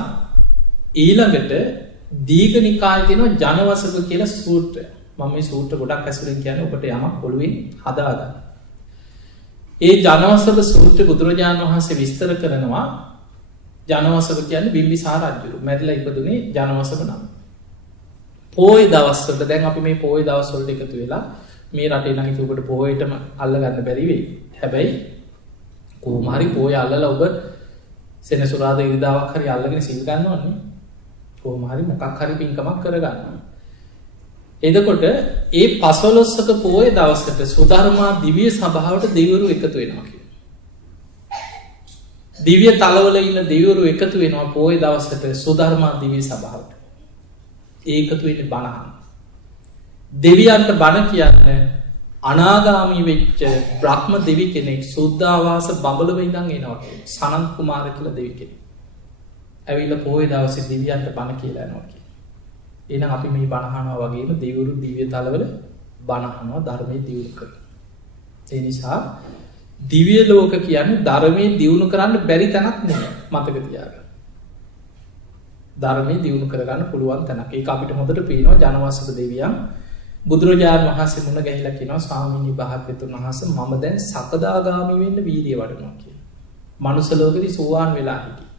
ඊළඟට දීඝනිකායේ තියෙන ජනවසක කියලා සූත්‍රය. මම මේ සූත්‍ර ගොඩක් ඇසුරෙන් කියන්නේ ඔබට යමක් ඔළුවේ හදාගන්න. ඒ ජනවසක සූත්‍රය බුදුරජාණන් වහන්සේ විස්තර කරනවා ජනවසක කියන්නේ බිම්බිසාර රජු. මැරිලා ඉපදුනේ ජනවසක නම්. පොයි දවස්වල දැන් අපි මේ පොයි දවස්වලට එකතු වෙලා මේ රටේ නම් ඉතින් ඔබට පොයිටම අල්ල ගන්න බැරි වෙයි. හැබැයි කොහොම හරි පොයි අල්ලලා ඔබ සෙනසුරාදා ඉරිදාවක් හරි අල්ලගෙන සිල් ගන්නවන්නේ. කොහොම හරි මොකක් හරි පින්කමක් කරගන්නවා. එතකොට ඒ 15ක පොය දවසට සුධර්මා දිව්‍ය සභාවට දෙවිවරු එකතු වෙනවා කියන. දිව්‍ය තලවල ඉන්න දෙවිවරු එකතු වෙනවා පොය දවසට සුධර්මා දිව්‍ය සභාවට. ඒකතු වෙන්නේ බණ අහන්න. දෙවියන්ට බණ කියන්නේ අනාගාමී වෙච්ච බ්‍රහ්ම දෙවි කෙනෙක් සුද්ධාවාස බඹලව ඉඳන් එනවා කියන. සනත් කුමාර කියලා දෙවි කෙනෙක්. ඇවිල්ලා පොය දවසේ දෙවියන්ට බණ කියලා යනවා කියන. එහෙනම් අපි මේ බණ අහනවා වගේම දෙවිවරු දිව්‍ය තලවල බණ අහනවා ධර්මයේ දියුණු කරනවා. ඒ නිසා දිව්‍ය ලෝක කියන්නේ ධර්මයේ දියුණු කරන්න බැරි තැනක් නෙමෙයි. මතක තියාගන්න. ධර්මයේ දියුණු කරගන්න පුළුවන් තැනක්. ඒක අපිට හොඳට පේනවා ජනවසක දෙවියන් බුදුරජාණන් වහන්සේ මුණ ගැහිලා කියනවා ස්වාමීනි භාග්‍යවතුන් වහන්සේ මම දැන් සකදාගාමී වෙන්න වීර්යය වඩනවා කියලා. මනුස්ස ලෝකෙදී සෝවාන් වෙලා හිටියේ.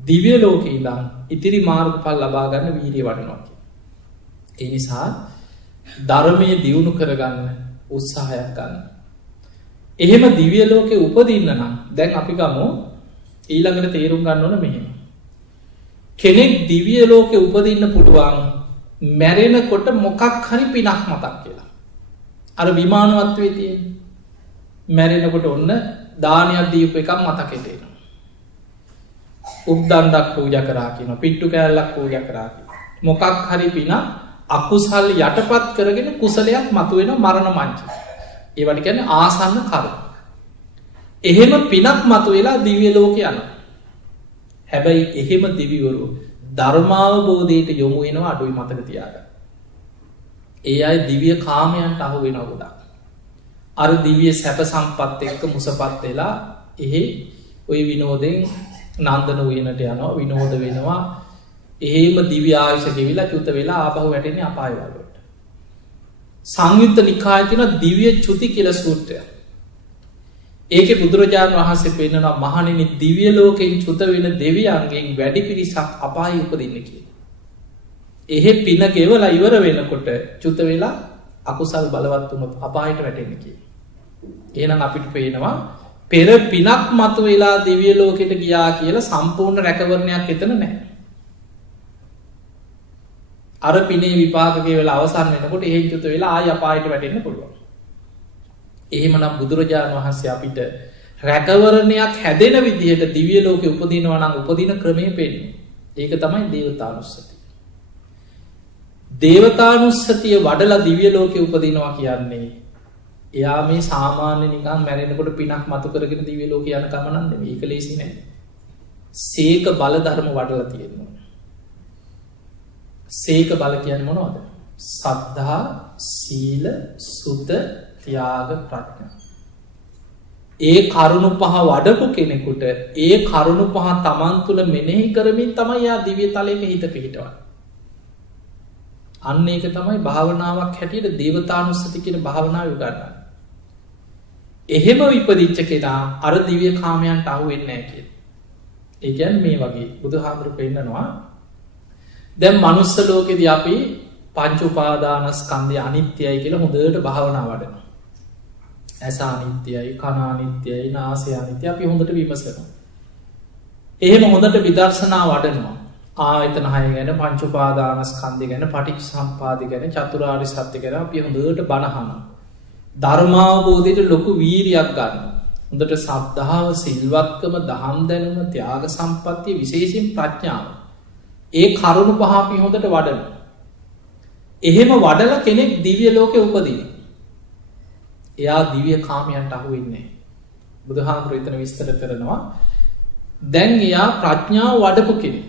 දිව්‍ය ලෝකේ ඉඳන් ඉතිරි මාර්ගඵල ලබා ගන්න වීර්යය වඩනවා කියලා. ඒ නිසා ධර්මයේ දියුණු කරගන්න උත්සාහයක් ගන්න. එහෙම දිව්‍ය ලෝකේ උපදින්න නම් දැන් අපි ගමු ඊළඟට තේරුම් ගන්න ඕන මෙහෙම. කෙනෙක් දිව්‍ය ලෝකේ උපදින්න පුළුවන් මැරෙනකොට මොකක් හරි පිනක් මතක් කියලා. අර විමානවත්වයේ තියෙන මැරෙනකොට ඔන්න දානයක් දීපු එකක් මතකෙට එනවා. උක්දණ්ඩක් පූජා කරා කියනවා. පිට්ටු කෑල්ලක් පූජා කරා කියනවා. මොකක් හරි පින අකුසල් යටපත් කරගෙන කුසලයක් මතුවෙන මරණ මංචකය. ඒවට කියන්නේ ආසන්න කර්ම. එහෙම පිනක් මතුවෙලා දිව්‍ය ලෝකේ යනවා. හැබැයි එහෙම දිවිවරු ධර්මාවබෝධයට යොමු වෙනවා අඩුයි මතක තියාගන්න. ඒ අය දිව්‍ය කාමයන්ට අහු වෙනවා ගොඩක්. අර දිව්‍ය සැප සම්පත් එක්ක මුසපත් වෙලා එහෙ ওই විනෝදෙන් නන්දන උයනට යනවා විනෝද වෙනවා. එහෙම දිව්‍ය ආයුෂ ගෙවිලා චුත වෙලා ආපහු වැටෙන්නේ අපාය වලට. සංයුත්ත නිකායේ තියෙන දිව්‍ය චුති කියලා සූත්‍රය. ඒකේ බුදුරජාණන් වහන්සේ පෙන්නනවා මහණෙනි දිව්‍ය ලෝකෙන් චුත වෙන දෙවියන්ගෙන් වැඩි පිරිසක් අපායේ උපදින්නේ කියලා. එහෙ පින ගෙවලා ඉවර වෙනකොට චුත වෙලා අකුසල් බලවත් වුණොත් අපායට වැටෙන්නේ කියලා. එහෙනම් අපිට පේනවා පෙර පිනක් මතුවෙලා දිව්‍ය ලෝකෙට ගියා කියලා සම්පූර්ණ රැකවරණයක් එතන නැහැ. අර පිනේ විපාකගේ වෙලා අවසන් වෙනකොට එහෙන් චුත වෙලා ආය අපායට වැටෙන්න පුළුවන්. එහෙමනම් බුදුරජාණන් වහන්සේ අපිට රැකවරණයක් හැදෙන විදිහට දිව්‍ය ලෝකෙ උපදිනවා නම් උපදින ක්‍රමය පෙන්වන්නේ. ඒක තමයි දේවතානුස්සතිය. දේවතානුස්සතිය වඩලා දිව්‍ය ලෝකෙ උපදිනවා කියන්නේ එයා මේ සාමාන්‍ය නිකන් මැරෙනකොට පිනක් මතු කරගෙන දිව්‍ය ලෝකෙ යන ගමනක් නෙමෙයි. ඒක ලේසි නෑ. සීක බල ධර්ම වඩලා තියෙනවා. සීක බල කියන්නේ මොනවද? සද්ධා, සීල, සුත, ත්‍යාග, ප්‍රඥා. ඒ කරුණු පහ වඩපු කෙනෙකුට ඒ කරුණු පහ තමන් තුළ මෙනෙහි කරමින් තමයි යා දිව්‍ය තලයක හිත පිහිටවන්නේ. අන්න ඒක තමයි භාවනාවක් හැටියට දේවතානුස්සති කියන භාවනාව උගන්වන්නේ. එහෙම විපදිච්ච කෙනා අර දිව්‍ය කාමයන්ට අහු වෙන්නේ නැහැ කියලා. ඒ කියන්නේ මේ වගේ බුදුහාමුදුරු පෙන්නනවා දැන් මනුස්ස ලෝකෙදී අපි පංච උපාදානස්කන්ධය අනිත්‍යයි කියලා හොඳට භාවනා වඩනවා. ඇස අනිත්‍යයි, කන අනිත්‍යයි, නාසය අනිත්‍යයි අපි හොඳට විමසනවා. එහෙම හොඳට විදර්ශනා වඩනවා. ආයතන 6 ගැන, පංච උපාදානස්කන්ධය ගැන, පටිච්චසමුප්පාදය ගැන, චතුරාර්ය සත්‍ය ගැන අපි හොඳට බණ අහනවා. ධර්මාවබෝධයට ලොකු වීරියක් ගන්නවා. හොඳට සද්ධාව, සිල්වත්කම, දහම් දැනුම, ත්‍යාග සම්පත්තිය, විශේෂයෙන් ප්‍රඥාව. ඒ කරුණු පහ අපි හොඳට වඩනවා. එහෙම වඩලා කෙනෙක් දිව්‍ය ලෝකෙ උපදිනවා. එයා දිව්‍ය කාමයන්ට අහු වෙන්නේ නැහැ. බුදුහාමුදුරු එතන විස්තර කරනවා. දැන් එයා ප්‍රඥාව වඩපු කෙනෙක්.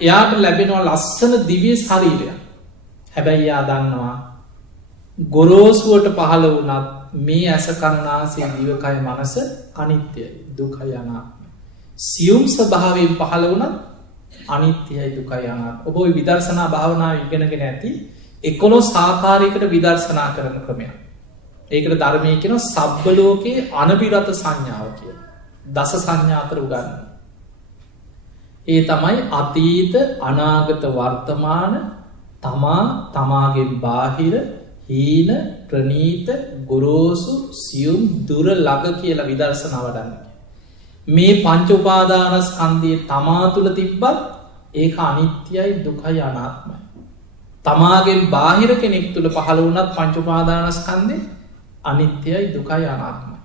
එයාට ලැබෙනවා ලස්සන දිව්‍ය ශරීරයක්. හැබැයි එයා දන්නවා ගොරෝසුවට පහළ වුණත් මේ ඇස කන නාසය දිවකය මනස අනිත්‍යයි, දුකයි, අනාත්මයි. සියුම් ස්වභාවයෙන් පහළ වුණත් අනිත්‍යයි, දුකයි, අනාත්මයි. ඔබ ওই විදර්ශනා භාවනාව ඉගෙනගෙන ඇති 11 ආකාරයකට විදර්ශනා කරන ක්‍රමයක්. ඒකට ධර්මයේ කියනවා සබ්බ ලෝකේ අනබිරත සංඥාව කියලා. දස සංඥා අතර උගන්වනවා. ඒ තමයි අතීත, අනාගත, වර්තමාන, තමාගෙන් බාහිර, හීන, ප්‍රනීත, ගොරෝසු, සියුම්, දුර, ළඟ කියලා විදර්ශනා වඩන්නේ. මේ පංච උපාදානස්කන්ධය තමා තුළ තිබ්බත් ඒක අනිත්‍යයි, දුකයි, අනාත්මයි. තමාගෙන් බාහිර කෙනෙක් තුළ පහළ වුණත් පංච උපාදානස්කන්ධය අනිත්‍යයි, දුකයි, අනාත්මයි.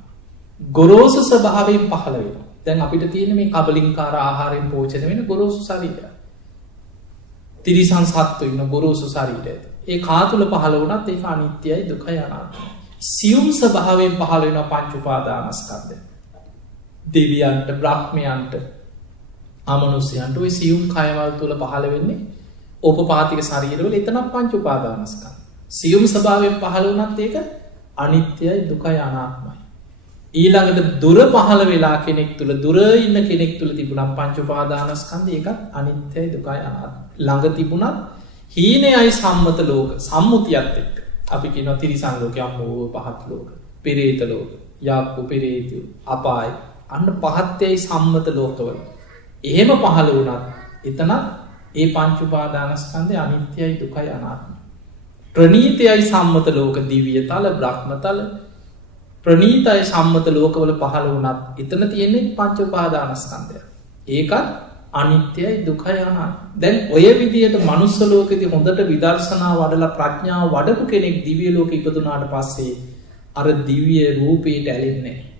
ගොරෝසු ස්වභාවයෙන් පහළ වෙනවා. දැන් අපිට තියෙන මේ කබලින්කාර ආහාරයෙන් පෝෂණය වෙන ගොරෝසු ශරීරය. තිරිසන් සත්තු ඉන්න ගොරෝසු ශරීරය. ඒ කා තුළ පහළ වුණත් ඒක අනිත්‍යයි, දුකයි, අනාත්මයි. සියුම් ස්වභාවයෙන් පහළ වෙන පංච උපාදානස්කන්ධය. දෙවියන්ට, බ්‍රහ්මයන්ට, අමනුෂ්‍යයන්ට ওই සියුම් කයවල් තුළ පහළ වෙන්නේ ඕපපාතික ශරීරවල එතන පංච උපාදානස්කන්ධය. සියුම් ස්වභාවයෙන් පහළ වුණත් ඒක අනිත්‍යයි, දුකයි, අනාත්මයි. ඊළඟට දුර පහළ වෙලා කෙනෙක් තුළ, දුර ඉන්න කෙනෙක් තුළ තිබුණා පංච උපාදානස්කන්ධය ඒකත් අනිත්‍යයි, දුකයි, අනාත්මයි. ළඟ තිබුණත් හීනයයි සම්මත ලෝක, සම්මුතියත් එක්ක අපි කියනවා තිරිසන් ලෝකය, අම්මෝ පහත් ලෝක, පෙරේත ලෝක, යාප්පු පෙරේතයෝ, අපාය, අන්න පහත්යයි සම්මත ලෝකවල. එහෙම පහළ වුණත් එතනත් ඒ පංච උපාදානස්කන්ධය අනිත්‍යයි, දුකයි, අනාත්මයි. ප්‍රනීතයයි සම්මත ලෝක, දිව්‍ය තල, බ්‍රහ්ම තල, ප්‍රනීතයි සම්මත ලෝකවල පහළ වුණත් එතන තියෙන්නේ පංච උපාදානස්කන්ධය. ඒකත් අනිත්‍යයි, දුකයි, අනාත්මයි. දැන් ඔය විදියට මනුස්ස ලෝකෙදී හොඳට විදර්ශනා වඩලා ප්‍රඥාව වඩපු කෙනෙක් දිව්‍ය ලෝකෙ ඉපදුනාට පස්සේ අර දිව්‍ය රූපයට ඇලෙන්නේ නැහැ.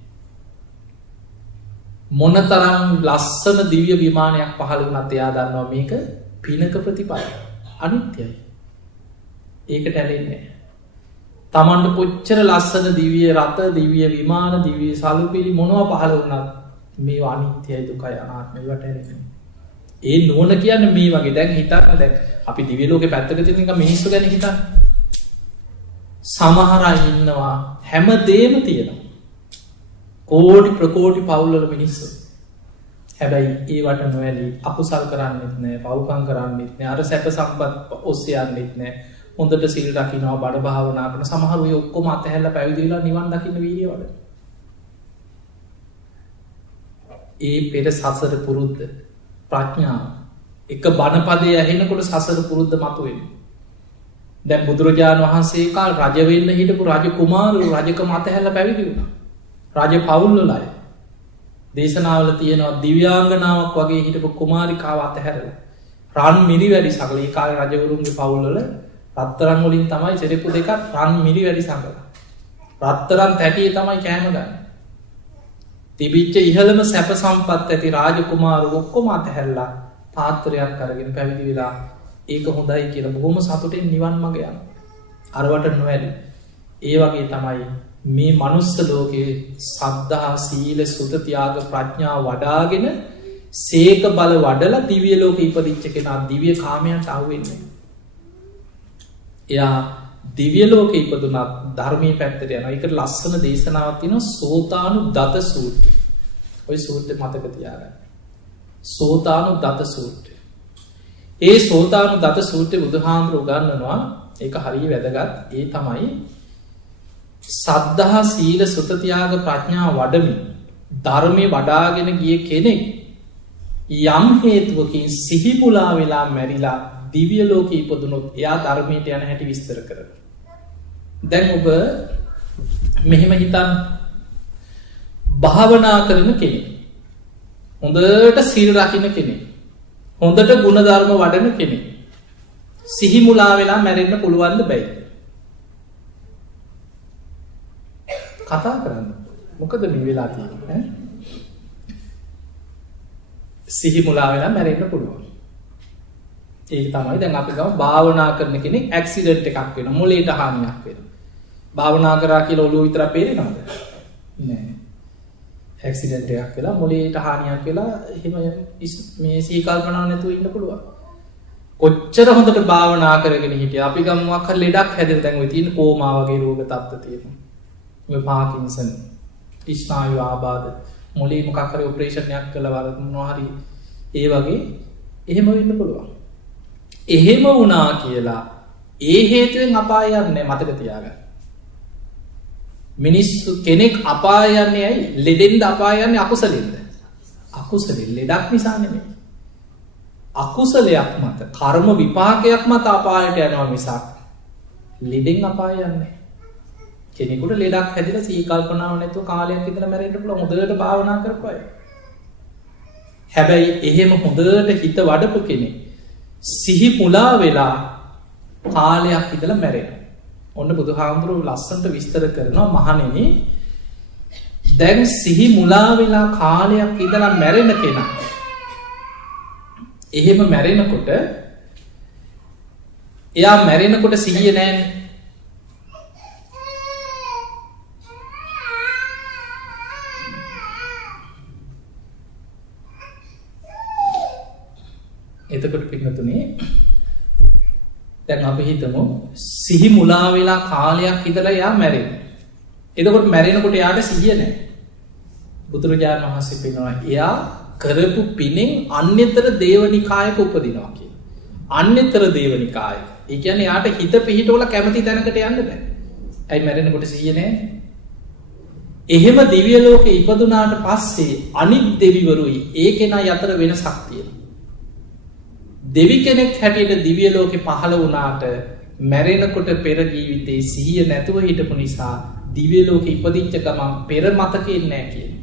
මොනතරම් ලස්සන දිව්‍ය විමානයක් පහළ වුණත් එයා දන්නවා මේක පිනක ප්‍රතිඵලය. අනිත්‍යයි. ඒකට ඇලෙන්නේ නැහැ. තමන්ට කොච්චර ලස්සන දිව්‍ය රථ, දිව්‍ය විමාන, දිව්‍ය සලුපිලි මොනවා පහළ වුණත් මේවා අනිත්‍යයි, දුකයි, අනාත්මයි වට ඇලෙන්නේ. ඒ නෝන කියන්නේ මේ වගේ. දැන් හිතන්න, දැන් අපි දිව්‍ය ලෝකේ පැත්තක තියෙන එක මිනිස්සු ගැන හිතන්න. සමහර අය ඉන්නවා හැමදේම තියෙනවා. කෝටි ප්‍රකෝටි පවුල්වල මිනිස්සු. හැබැයි ඒවට නොඇලී අකුසල් කරන්නෙත් නැහැ, පව්කම් කරන්නෙත් නැහැ, අර සැප සම්පත් ඔස්සේ යන්නෙත් නැහැ. හොඳට සිල් රකින්නවා, බණ භාවනා කරන සමහර අය ඔක්කොම අතහැරලා පැවිදි වෙලා නිවන් දකින්න වීර්යය වඩන. ඒ පෙර සසර පුරුද්ද, ප්‍රඥාව. එක බණපදයේ ඇහෙනකොට සසර පුරුද්ද මතුවෙනවා. දැන් බුදුරජාණන් වහන්සේ කාල රජ වෙන්න හිටපු රජ කුමාරයෝ රජකම අතහැරලා පැවිදි වුණා. රජ පවුල්වල අය. දේශනාවල තියෙනවා දිව්‍යාංගනාවක් වගේ හිටපු කුමාරිකාව අතහැරලා රන් මිරි වැඩි සකල. ඒ කාලේ රජවරුන්ගේ පවුල්වල රත්තරන් වලින් තමයි සෙරෙප්පු දෙකක් රන් මිරි වැඩි සකල. රත්තරන් තැටියේ තමයි කෑම ගන්න. තිබිච්ච ඉහළම සැප සම්පත් ඇති රාජකුමාරවරු ඔක්කොම අතහැරලා පාත්‍රයක් අරගෙන පැවිදි වෙලා ඒක හොඳයි කියලා බොහොම සතුටින් නිවන් මඟ යනවා. අරවට නොඇලි. ඒ වගේ තමයි මේ මනුස්ස ලෝකයේ සද්ධා සීල සුත ත්‍යාග ප්‍රඥා වඩාගෙන සේක බල වඩලා දිව්‍ය ලෝකෙ ඉපදිච්ච කෙනා දිව්‍ය කාමයන්ට අහු වෙන්නේ. එයා දිව්‍ය ලෝකෙ ඉපදුනත් ධර්මයේ පැත්තට යනවා. ඒකට ලස්සන දේශනාවක් තියෙනවා සෝතානුදත සූත්‍රය. ওই සූත්‍රය මතක තියාගන්න. සෝතානුදත සූත්‍රය. ඒ සෝතානුදත සූත්‍රය බුදුහාමුදුරුවෝ උගන්වනවා. ඒක හරිය වැදගත්. ඒ තමයි සද්ධා සීල සුත ත්‍යාග ප්‍රඥා වඩමින් ධර්මයේ වඩාගෙන ගිය කෙනෙක් යම් හේතුවකින් සිහිමුලා වෙලා මැරිලා දිව්‍ය ලෝකෙ ඉපදුනොත් එයා ධර්මයට යන හැටි විස්තර කරනවා. දැන් ඔබ මෙහෙම හිතන්න භාවනා කරන කෙනෙක්. හොඳට සිල් රකින්න කෙනෙක්. හොඳට ගුණධර්ම වඩන කෙනෙක්. සිහිමුලා වෙලා මැරෙන්න පුළුවන්ද බැයි? කතා කරන්න. මොකද මේ වෙලා තියෙන්නේ? සිහිමුලා වෙලා මැරෙන්න පුළුවන්. ඒක තමයි දැන් අපි ගමු භාවනා කරන කෙනෙක් ඇක්සිඩන්ට් එකක් වෙනවා. මොළේට හානියක් වෙනවා. භාවනා කරා කියලා ඔළුව විතර පේනවද? නෑ. ඇක්සිඩන්ට් එකක් වෙලා මොළේට හානියක් වෙලා එහෙම මේ සිහි කල්පනාවක් නැතුව ඉන්න පුළුවන්. කොච්චර හොඳට භාවනා කරගෙන හිටියා. අපි ගමු මොකක් හරි ලෙඩක් හැදෙලා දැන් ඔය තියෙන කෝමා වගේ රෝග තත්ත්ව තියෙනවා. ඔය පාකින්සන්, ස්නායු ආබාධ, මොළේ මොකක් හරි ඔපරේෂන් එකක් කළා වරද මොනවා හරි ඒ වගේ එහෙම වෙන්න පුළුවන්. එහෙම වුණා කියලා ඒ හේතුවෙන් අපාය යන්නේ මතක තියාගන්න. මිනිස්සු කෙනෙක් අපාය යන්නේ ඇයි? ලෙඩෙන්ද අපාය යන්නේ අකුසලෙන්ද? අකුසලෙන්. ලෙඩක් නිසා නෙමෙයි. අකුසලයක් මත, කර්ම විපාකයක් මත අපායට යනවා මිසක් ලෙඩෙන් අපාය යන්නේ. කෙනෙකුට ලෙඩක් හැදිලා සී කල්පනාව නැතුව කාලයක් ඉඳලා මැරෙන්න පුළුවන් හොඳට භාවනා කරපුවයි. හැබැයි එහෙම හොඳට හිත වඩපු කෙනෙක් සිහි මුලා වෙලා කාලයක් ඉඳලා මැරෙනවා. ඔන්න බුදුහාමුදුරුවෝ ලස්සනට විස්තර කරනවා මහණෙනි දැන් සිහි මුලා වෙලා කාලයක් ඉඳලා මැරෙන කෙනා එහෙම මැරෙනකොට එයා මැරෙනකොට සිහිය නැහැනේ. එතකොට පින්නතුනේ දැන් අපි හිතමු සිහි මුලා වෙලා කාලයක් ඉඳලා එයා මැරෙනවා. එතකොට මැරෙනකොට එයාට සිහිය නැහැ. බුදුරජාණන් වහන්සේ පෙන්නනවා එයා කරපු පිනෙන් අන්‍යතර දේවනිකායක උපදිනවා කියලා. අන්‍යතර දේවනිකායක. ඒ කියන්නේ එයාට හිත පිහිටවල කැමති තැනකට යන්න බෑ. ඇයි මැරෙනකොට සිහිය නැහැ? එහෙම දිව්‍ය ලෝකේ ඉපදුනාට පස්සේ අනිත් දෙවිවරුයි ඒ කෙනා අතර වෙනසක් තියෙනවා. දෙවි කෙනෙක් හැටියට දිව්‍ය ලෝකෙ පහළ වුණාට මැරෙනකොට පෙර ජීවිතේ සිහිය නැතුව හිටපු නිසා දිව්‍ය ලෝකෙ ඉපදිච්ච ගමන් පෙර මතකෙන්නේ නැහැ කියලා.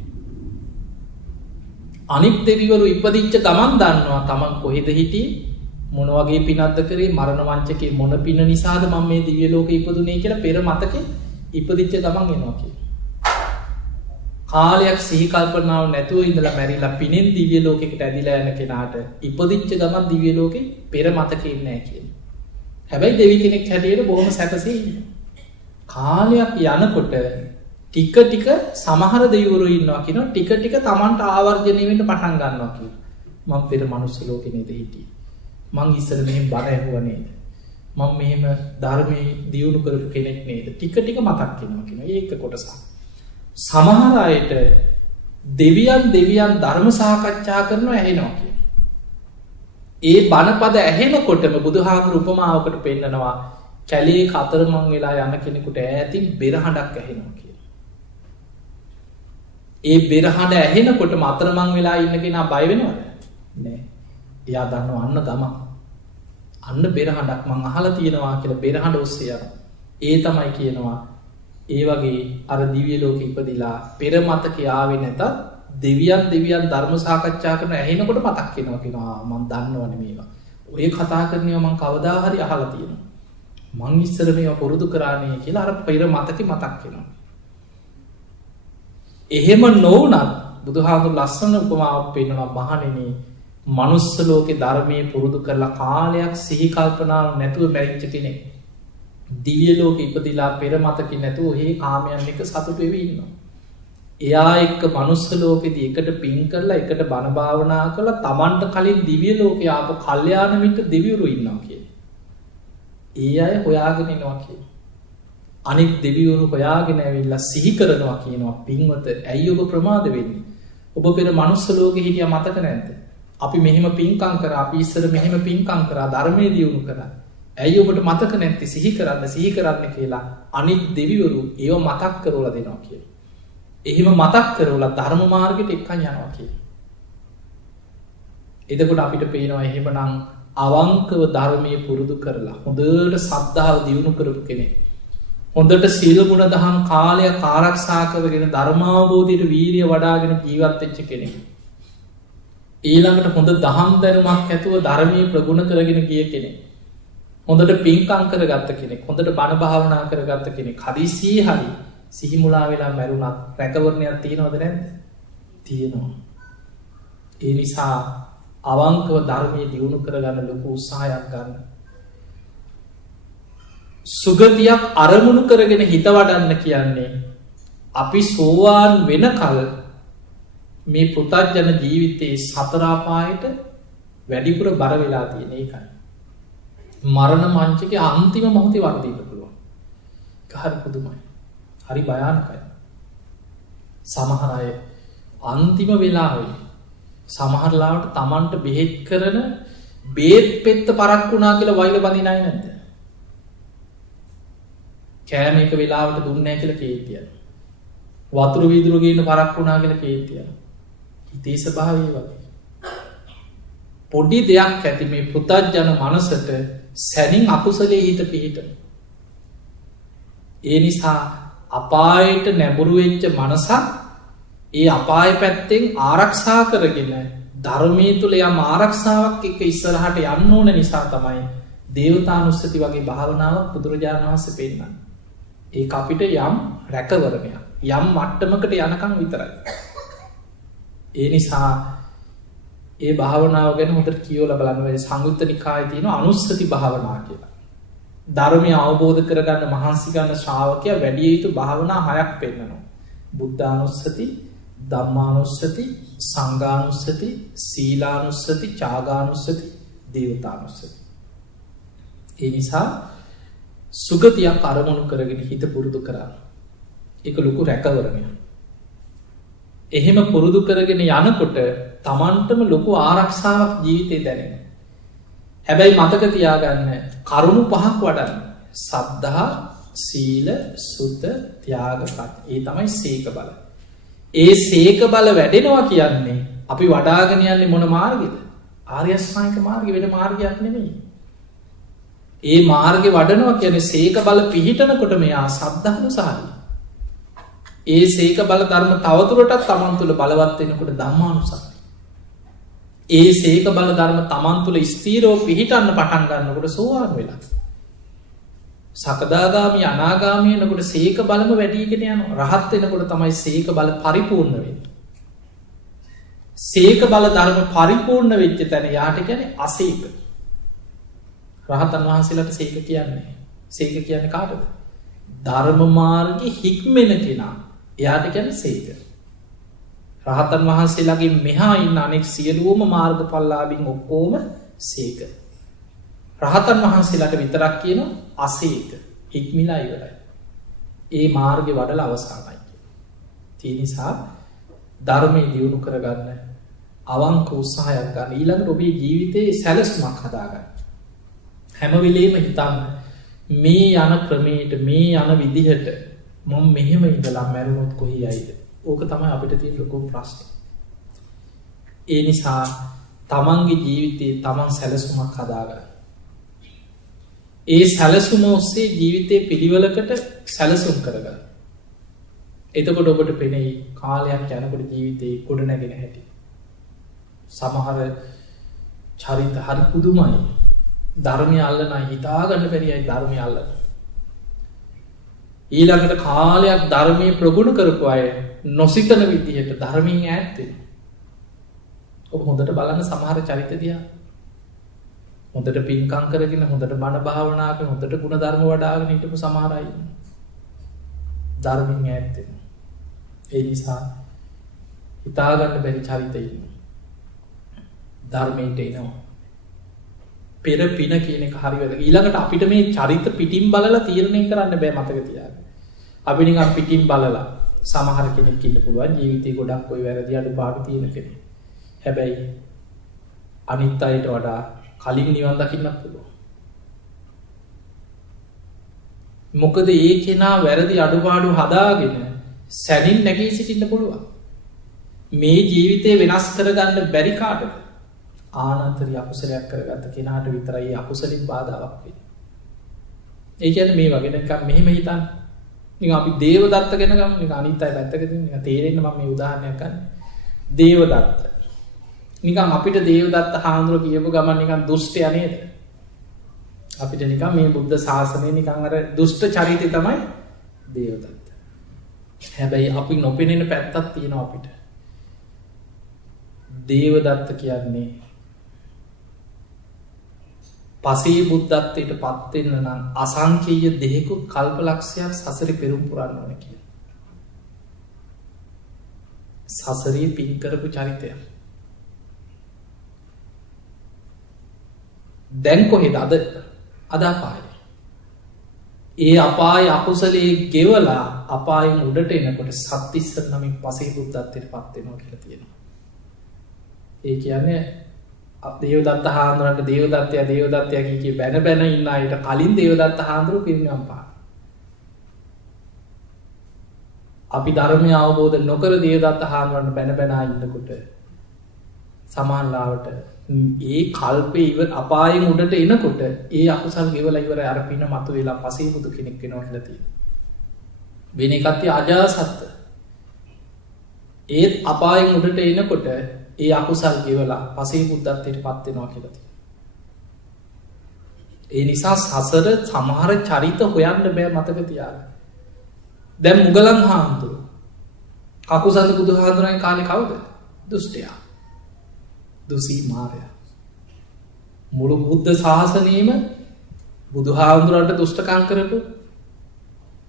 අනිත් දෙවිවරු ඉපදිච්ච ගමන් දන්නවා තමන් කොහෙද හිටියේ මොන වගේ පිනක්ද කරේ මරණ වංචකේ මොන පින නිසාද මම මේ දිව්‍ය ලෝකෙ ඉපදුනේ කියලා පෙර මතකෙ ඉපදිච්ච ගමන් එනවා කියලා. කාලයක් සිහි කල්පනාව නැතුව ඉඳලා මැරිලා පිනෙන් දිව්‍ය ලෝකෙකට ඇදිලා යන කෙනාට ඉපදිච්ච ගමන් දිව්‍ය ලෝකෙ පෙර මතකෙ නැහැ කියලා. හැබැයි දෙවි කෙනෙක් හැටියට බොහොම සැපසේ ඉන්නවා. කාලයක් යනකොට ටික ටික සමහර දෙවිවරු ඉන්නවා කියනවා ටික ටික Tamanට ආවර්ජනය වෙන්න පටන් ගන්නවා කියලා. මම පෙර මනුස්ස ලෝකෙ නේද හිටියේ. මං ඉස්සර මෙහෙම බණ ඇහුවා නේද. මම මෙහෙම ධර්මයේ දියුණු කරපු කෙනෙක් නේද. ටික ටික මතක් වෙනවා කියනවා. ඒක කොටසක්. සමහර අයට දෙවියන් ධර්ම සාකච්ඡා කරනවා ඇහෙනවා කියන. ඒ බණපද ඇහෙනකොටම බුදුහාමුදුරු උපමාවකට පෙන්නනවා කැලේ කතරමං වෙලා යන කෙනෙකුට ඈතින් බෙරහඬක් ඇහෙනවා කියන. ඒ බෙරහඬ ඇහෙනකොටම අතරමං වෙලා ඉන්න කෙනා බය වෙනවද? නෑ. එයා දන්නවා අන්න ගම. අන්න බෙරහඬක් මං අහලා තියෙනවා කියලා බෙරහඬ ඔස්සේ යනවා. ඒ තමයි කියනවා ඒ වගේ අර දිව්‍ය ලෝකෙ ඉපදිලා පෙර මතකේ ආවේ නැතත් දෙවියන් ධර්ම සාකච්ඡා කරන ඇහෙනකොට මතක් වෙනවා කියනවා මම දන්නවනේ මේවා. ඔය කතා කරනව මං කවදා හරි අහලා තියෙනවා. මං ඉස්සර මේවා පුරුදු කරානේ කියලා අර පෙර මතක මතක් වෙනවා. එහෙම නොවුනත් බුදුහාමුදුරු ලස්සන උපමාවක් පෙන්නනවා මහණෙනි මනුස්ස ලෝකේ ධර්මයේ පුරුදු කරලා කාලයක් සිහි කල්පනාවක් නැතුව මැරිච්ච කෙනෙක් දිව්‍ය ලෝකෙ ඉපදිලා පෙර මතකින් නැතුව ඔහේ කාමයන් එක සතුටු වෙවි ඉන්නවා. එයා එක්ක මනුස්ස ලෝකෙදී එකට පින් කරලා එකට බණ භාවනා කරලා Tamanට කලින් දිව්‍ය ලෝකේ ආපු කල්යාණ මිත්‍ර දෙවිවරු ඉන්නවා කියලා. ඒ අය හොයාගෙන එනවා කියලා. අනිත් දෙවිවරු හොයාගෙන ඇවිල්ලා සිහි කරනවා කියනවා පින්වත ඇයි ඔබ ප්‍රමාද වෙන්නේ? ඔබ පෙර මනුස්ස ලෝකෙ හිටියා මතක නැද්ද? අපි මෙහෙම පින්කම් කරා අපි ඉස්සර මෙහෙම පින්කම් කරා ධර්මයේ දියුණු කරා. ඇයි ඔබට මතක නැත්තේ සිහි කරන්න කියලා අනිත් දෙවිවරු ඒව මතක් කරවලා දෙනවා කියලා. එහෙම මතක් කරවලා ධර්ම මාර්ගයට එක්කන් යනවා කියලා. එතකොට අපිට පේනවා එහෙමනම් අවංකව ධර්මයේ පුරුදු කරලා හොඳට සද්ධාව දියුණු කරපු කෙනෙක්. හොඳට සීල ගුණ දහම් කාලයක් ආරක්ෂා කරගෙන ධර්මාවබෝධයට වීරිය වඩාගෙන ජීවත් වෙච්ච කෙනෙක්. ඊළඟට හොඳ දහම් දැනුමක් ඇතුව ධර්මයේ ප්‍රගුණ කරගෙන ගිය කෙනෙක්. හොඳට පින්කම් කරගත්ත කෙනෙක්. හොඳට බණ භාවනා කරගත්ත කෙනෙක්. හදිසියේ හරි සිහි මුලා වෙලා මැරුණත් රැකවරණයක් තියෙනවද නැද්ද? තියෙනවා. ඒ නිසා අවංකව ධර්මයේ දියුණු කරගන්න ලොකු උත්සාහයක් ගන්න. සුගතියක් අරමුණු කරගෙන හිත වඩන්න කියන්නේ අපි සෝවාන් වෙනකල් මේ පෘථග්ජන ජීවිතයේ සතර අපායට වැඩිපුර බර වෙලා තියෙන එකයි. මරණ මංචකේ අන්තිම මොහොතේ වර්ධින්න පුළුවන්. හරි පුදුමයි. හරි භයානකයි. සමහර අය අන්තිම වෙලාවේ සමහර ලාවට Tamanට බෙහෙත් කරන බේත් පෙත්ත පරක් වුණා කියලා වෛර බඳින අය නැද්ද? කෑම එක වෙලාවට දුන්නේ නැහැ කියලා කේන්තියක්. වතුර වීදුරු ගේන පරක් වුණා කියලා කේන්තියක්. හිතේ ස්වභාවය වගේ. පොඩි දෙයක් ඇති මේ පෘථග්ජන මනසට සැනින් අකුසලයේ හිත පිහිටන. ඒ නිසා අපායට නැඹුරු වෙච්ච මනසක් ඒ අපාය පැත්තෙන් ආරක්ෂා කරගෙන ධර්මයේ තුල යම් ආරක්ෂාවක් එක්ක ඉස්සරහට යන්න ඕන නිසා තමයි දේවතානුස්සති වගේ භාවනාවක් බුදුරජාණන් වහන්සේ පෙන්නන්නේ. ඒක අපිට යම් රැකවරණයක් යම් මට්ටමකට යනකම් විතරයි. ඒ නිසා ඒ භාවනාව ගැන හොඳට කියවලා බලන්න වෙයි. සංයුත්ත නිකායේ තියෙන අනුස්සති භාවනා කියලා. ධර්මය අවබෝධ කරගන්න මහන්සි ගන්න ශ්‍රාවකයා වැඩි යුතු භාවනා 6ක් පෙන්නනවා. බුද්ධානුස්සති, ධම්මානුස්සති, සංඝානුස්සති, සීලානුස්සති, ත්‍යාගානුස්සති, දේවතානුස්සති. ඒ නිසා සුගතියක් අරමුණු කරගෙන හිත පුරුදු කරන්න. ඒක ලොකු රැකවරණයක්. එහෙම පුරුදු කරගෙන යනකොට Tamanටම ලොකු ආරක්ෂාවක් ජීවිතේ දැනෙනවා. හැබැයි මතක තියාගන්න කරුණු 5ක් වඩන්න. සද්ධා, සීල, සුත, ත්‍යාග, සති. ඒ තමයි සීක බල. ඒ සීක බල වැඩෙනවා කියන්නේ අපි වඩාගෙන යන්නේ මොන මාර්ගෙද? ආර්ය අෂ්ටාංගික මාර්ගෙ වෙන මාර්ගයක් නෙමෙයි. ඒ මාර්ගෙ වඩනවා කියන්නේ සීක බල පිහිටනකොට මෙයා සද්ධානුසාරී. ඒ සීක බල ධර්ම තවදුරටත් Taman තුල බලවත් වෙනකොට ධම්මානුසාරී. ඒ සීක බල ධර්ම Taman තුල ස්ථීරව පිහිටන්න පටන් ගන්නකොට සෝවාන් වෙලා. සකදාගාමි අනාගාමි වෙනකොට සීක බලම වැඩිගෙන යනවා. රහත් වෙනකොට තමයි සීක බල පරිපූර්ණ වෙන්නේ. සීක බල ධර්ම පරිපූර්ණ වෙච්ච තැන යාට කියන්නේ අසීක. රහතන් වහන්සේලාට සීක කියන්නේ. සීක කියන්නේ කාටද? ධර්ම මාර්ගයේ හික්මෙන කෙනා. එයාට කියන්නේ සීක. රහතන් වහන්සේලාගේ මෙහා ඉන්න අනෙක් සියලුම මාර්ගඵලලාභීන් ඔක්කොම සීක. රහතන් වහන්සේලාට විතරක් කියනවා අසීක. හික්මිලා ඉවරයි. ඒ මාර්ගේ වඩලා අවසానයි. ඒ නිසා ධර්මයේ දියුණු කරගන්න අවංක උත්සාහයක් ගන්න. ඊළඟට ඔබේ ජීවිතේ සැලසුමක් හදාගන්න. හැම වෙලේම හිතන්න මේ යන ක්‍රමයට මේ යන විදිහට මම මෙහෙම ඉඳලා මැරුණොත් කොහේ යයිද? ඕක තමයි අපිට තියෙන ලොකුම ප්‍රශ්නේ. ඒ නිසා තමන්ගේ ජීවිතේ තමන් සැලසුමක් හදාගන්න. ඒ සැලසුම ඔස්සේ ජීවිතේ පිළිවෙලකට සැලසුම් කරගන්න. එතකොට ඔබට පෙනෙයි කාලයක් යනකොට ජීවිතේ ගොඩ නැගෙන හැටි. සමහර චරිත හරි පුදුමයි. ධර්මය අල්ලන හිතාගන්න බැරියයි ධර්මය අල්ලන. ඊළඟට කාලයක් ධර්මය ප්‍රගුණ කරපු අය නොසිතන විදිහට ධර්මින් ඈත්වෙන. ඔබ හොඳට බලන්න සමහර චරිත දිහා. හොඳට පින්කම් කරගෙන හොඳට බණ භාවනා කරගෙන හොඳට ගුණ ධර්ම වඩාගෙන හිටපු සමහර අය ධර්මින් ඈත්වෙන. ඒ නිසා හිතාගන්න බැරි චරිත ඉන්නවා. ධර්මයට එනවා. පෙර පින කියන එක හරි වැදගත්. ඊළඟට අපිට මේ චරිත පිටින් බලලා තීරණය කරන්න බෑ මතක තියාගන්න. අපි නිකන් පිටින් බලලා සමහර කෙනෙක් ඉන්න පුළුවන් ජීවිතේ ගොඩක් ඔය වැරදි අඩුපාඩු තියෙන කෙනෙක්. හැබැයි අනිත් අයට වඩා කලින් නිවන් දකින්නත් පුළුවන්. මොකද ඒ කෙනා වැරදි අඩුපාඩු හදාගෙන සැනින් නැගී සිටින්න පුළුවන්. මේ ජීවිතේ වෙනස් කරගන්න බැරි කාටද? ආනන්තරී අකුසලයක් කරගත්ත කෙනාට විතරයි අකුසලින් බාධාවක් වෙන්නේ. ඒ කියන්නේ මේ වගේ නිකන් මෙහෙම හිතන්න. නිකන් අපි දේවදත්ත ගැන ගමු. නිකන් අනිත් අය පැත්තක තියෙන නිකන් තේරෙන්න මම මේ උදාහරණයක් ගන්න. දේවදත්ත. නිකන් අපිට දේවදත්ත හාමුදුර කියපු ගමන් නිකන් දුෂ්ටයා නේද? අපිට නිකන් මේ බුද්ධ ශාසනය නිකන් අර දුෂ්ට චරිතය තමයි දේවදත්ත. හැබැයි අපි නොපෙනෙන පැත්තක් තියෙනවා අපිට. දේවදත්ත කියන්නේ පසේ බුද්ධත්වයට පත්වෙන්න නම් අසංකේය දෙහෙකුත් කල්පලක්ෂයක් සසරි පෙරුම් පුරන්න ඕන කිය. සසරී පින් කරපු චරිතයක්. දැන් කොහෙද අද අපාය. ඒ අපාය අකුසලයේ ගෙවලා අපායෙන් උඩට එනකොට සත්තිස්සර නමින් පසේ බුද්ධත්වයට පත්වෙනවා කියලා තියෙනවා. ඒ කියන්නේ දේවදත්ත හාමුදුරන්ට දේවදත්තය කිය බැන බැන ඉන්න අයට කලින් දේවදත්ත හාමුදුරු පිරිනිවන් පාන. අපි ධර්මය අවබෝධ නොකර දේවදත්ත හාමුදුරන්ට බැන බැන ඉන්නකොට සමානලාවට ඒ කල්පේ ඉව අපායෙන් උඩට එනකොට ඒ අකුසල් ගෙවලා ඉවර අර පින මතුවෙලා පසේ බුදු කෙනෙක් වෙනවා කියලා තියෙනවා. වෙන එකත් අජාසත්ත. ඒත් අපායෙන් උඩට එනකොට ඒ අකුසල් ගෙවලා පසේ බුද්ධත්වයට පත්වෙනවා කියලති. ඒ නිසා සසර සමහර චරිත හොයන්න බෑ මතක තියාග. දැන් මුගලන් හාමුදුරු කකුසඳ බුදු හාදුරයි කාලෙ කවුද? දුෂ්ටයා. දුසී මාරය. මුළු බුද්ධ ශාසනයම බුදු හාමුදුරන්ට දුෂ්ටකං කරපු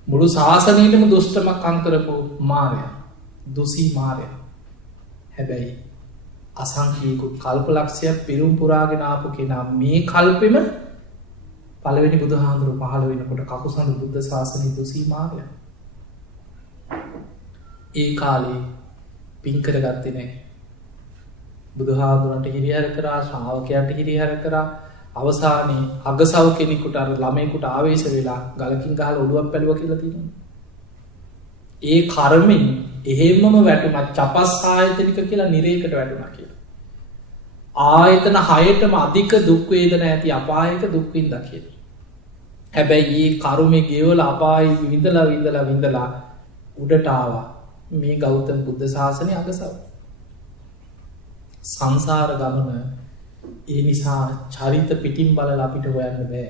මුළු ශාසනයටම දුෂ්ටමක් අංකරපු මාරය. දුසී මාරය. හැබැයි අසංකීකුත් කල්පලක්ෂයක් පිරුම් පුරාගෙන ආපු කෙනා මේ කල්පෙම පළවෙනි බුදු හාමුදුරු පහළ වෙනකොට කකුසඳ බුද්ධ ශාසනය දුසී මාරය. ඒ කාලේ පින් කරගත්තේ නෑ. බුදු හාමුදුරන්ට හිරිහැර කරා ශ්‍රාවකයන්ට හිරිහැර කරා අවසානයේ අගසව් කෙනෙකුට අර ළමයෙකුට ආවේශ වෙලා ගලකින් ගහලා ඔළුවක් පැලුවා කියලා තියෙනවා. ඒ කර්මෙන් එහෙමම වැටුණා චපස් ආයතනික කියලා නිරේකට වැටුණා කියලා. ආයතන 6ටම අධික දුක් වේදනා ඇති අපායක දුක් විඳා කියලා. හැබැයි මේ කර්මෙ ගෙවලා අපායි විඳලා උඩට ආවා මේ ගෞතම බුද්ධ ශාසනයේ අගසව්. සංසාර ගමන ඒ නිසා චරිත පිටින් බලලා අපිට හොයන්න බෑ.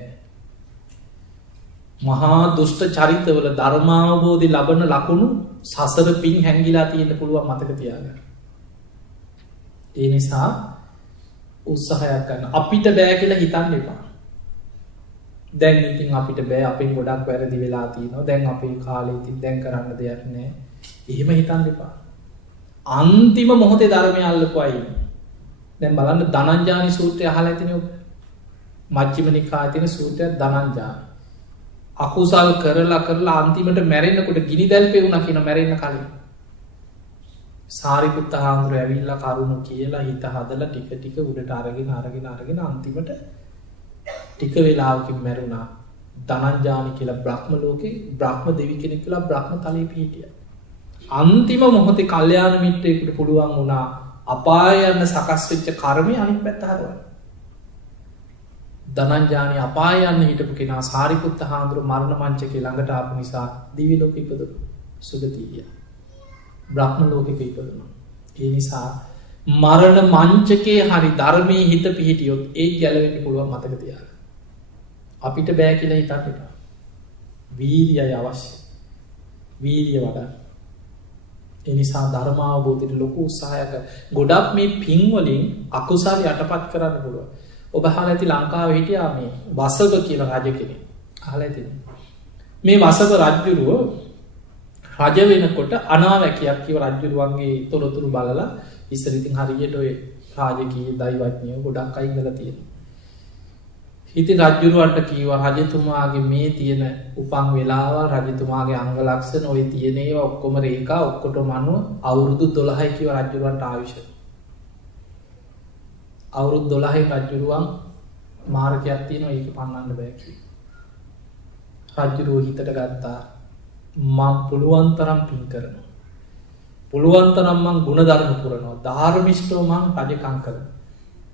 මහා දුෂ්ට චරිතවල ධර්මාවබෝධි ලබන ලකුණු සසර පින් හැංගිලා තියෙන්න පුළුවන් මතක තියාගන්න. ඒ නිසා උත්සාහයක් ගන්න. අපිට බෑ කියලා හිතන්න එපා. දැන් ඉතින් අපිට බෑ අපෙන් ගොඩක් වැරදි වෙලා තියෙනවා. දැන් අපේ කාලේ ඉතින් දැන් කරන්න දෙයක් නෑ. එහෙම හිතන්න එපා. අන්තිම මොහොතේ ධර්මය අල්ලපු අය ඉන්නේ. දැන් බලන්න ධනංජානි සූත්‍රය අහලා ඇතිනේ ඔබ. මජ්ක්‍ධිම නිකායේ තියෙන සූත්‍රය ධනංජාන. අකුසල් කරලා අන්තිමට මැරෙන්නකොට ගිනි දැල් පෙවුණා කියන මැරෙන්න කලින්. සාරිපුත්ත හාමුදුරුවෝ ඇවිල්ලා කරුණු කියලා හිත හදලා ටික ටික උඩට අරගෙන අන්තිමට ටික වෙලාවකින් මැරුණා. ධනංජානි කියලා බ්‍රහ්ම ලෝකේ බ්‍රහ්ම දෙවි කෙනෙක් කියලා බ්‍රහ්ම තලයේ පිහිටියා. අන්තිම මොහොතේ කල්යාණ මිත්‍රයෙකුට පුළුවන් වුණා අපාය යන සකස් වෙච්ච කර්මය අනිත් පැත්ත හරවන්න. ධනංජානි අපාය යන්න හිටපු කෙනා සාරිපුත්ත හාමුදුරුවෝ මරණ මංචකේ ළඟට ආපු නිසා දිව්‍ය ලෝකෙ ඉපදුණා. සුගතිය ගියා. බ්‍රහ්ම ලෝකෙක ඉපදුණා. ඒ නිසා මරණ මංචකේ හරි ධර්මයේ හිත පිහිටියොත් ඒ ගැලවෙන්න පුළුවන් මතක තියාගන්න. අපිට බෑ කියලා හිතන්න එපා. වීර්යය අවශ්‍ය. වීර්ය වඩන්න. ඒ නිසා ධර්මාවබෝධයට ලොකු උත්සාහයක් ගොඩක් මේ පින් වලින් අකුසල යටපත් කරන්න පුළුවන්. ඔබ අහලා ඇති ලංකාවේ හිටියා මේ වසභ කියලා රජ කෙනෙක්. අහලා ඇති. මේ වසභ රජුරුව රජ වෙනකොට අනාවැකියක් කියව රජුරුවන්ගේ තොරතුරු බලලා ඉස්සර ඉතින් හරියට ඔය රාජකීය දෛවඥයෝ ගොඩක් අයින් වෙලා තියෙනවා. ඉතින් රජුරුවන්ට කීවා රජතුමාගේ මේ තියෙන උපන් වෙලාව රජතුමාගේ අංග ලක්ෂණ ඔය තියෙන ඒවා ඔක්කොම රේඛා ඔක්කොටම අනුව අවුරුදු 12යි කිව රජුරුවන්ට ආයුෂ. අවුරුදු 12යි රජුරුවන් මාර්ගයක් තියෙනවා ඒක පන්නන්න බෑ කිව්වා. රජුරුව හිතට ගත්තා මම පුළුවන් තරම් පින් කරනවා. පුළුවන් තරම් මං ගුණධර්ම පුරනවා. ධාර්මිෂ්ඨව මං රජකම් කරනවා.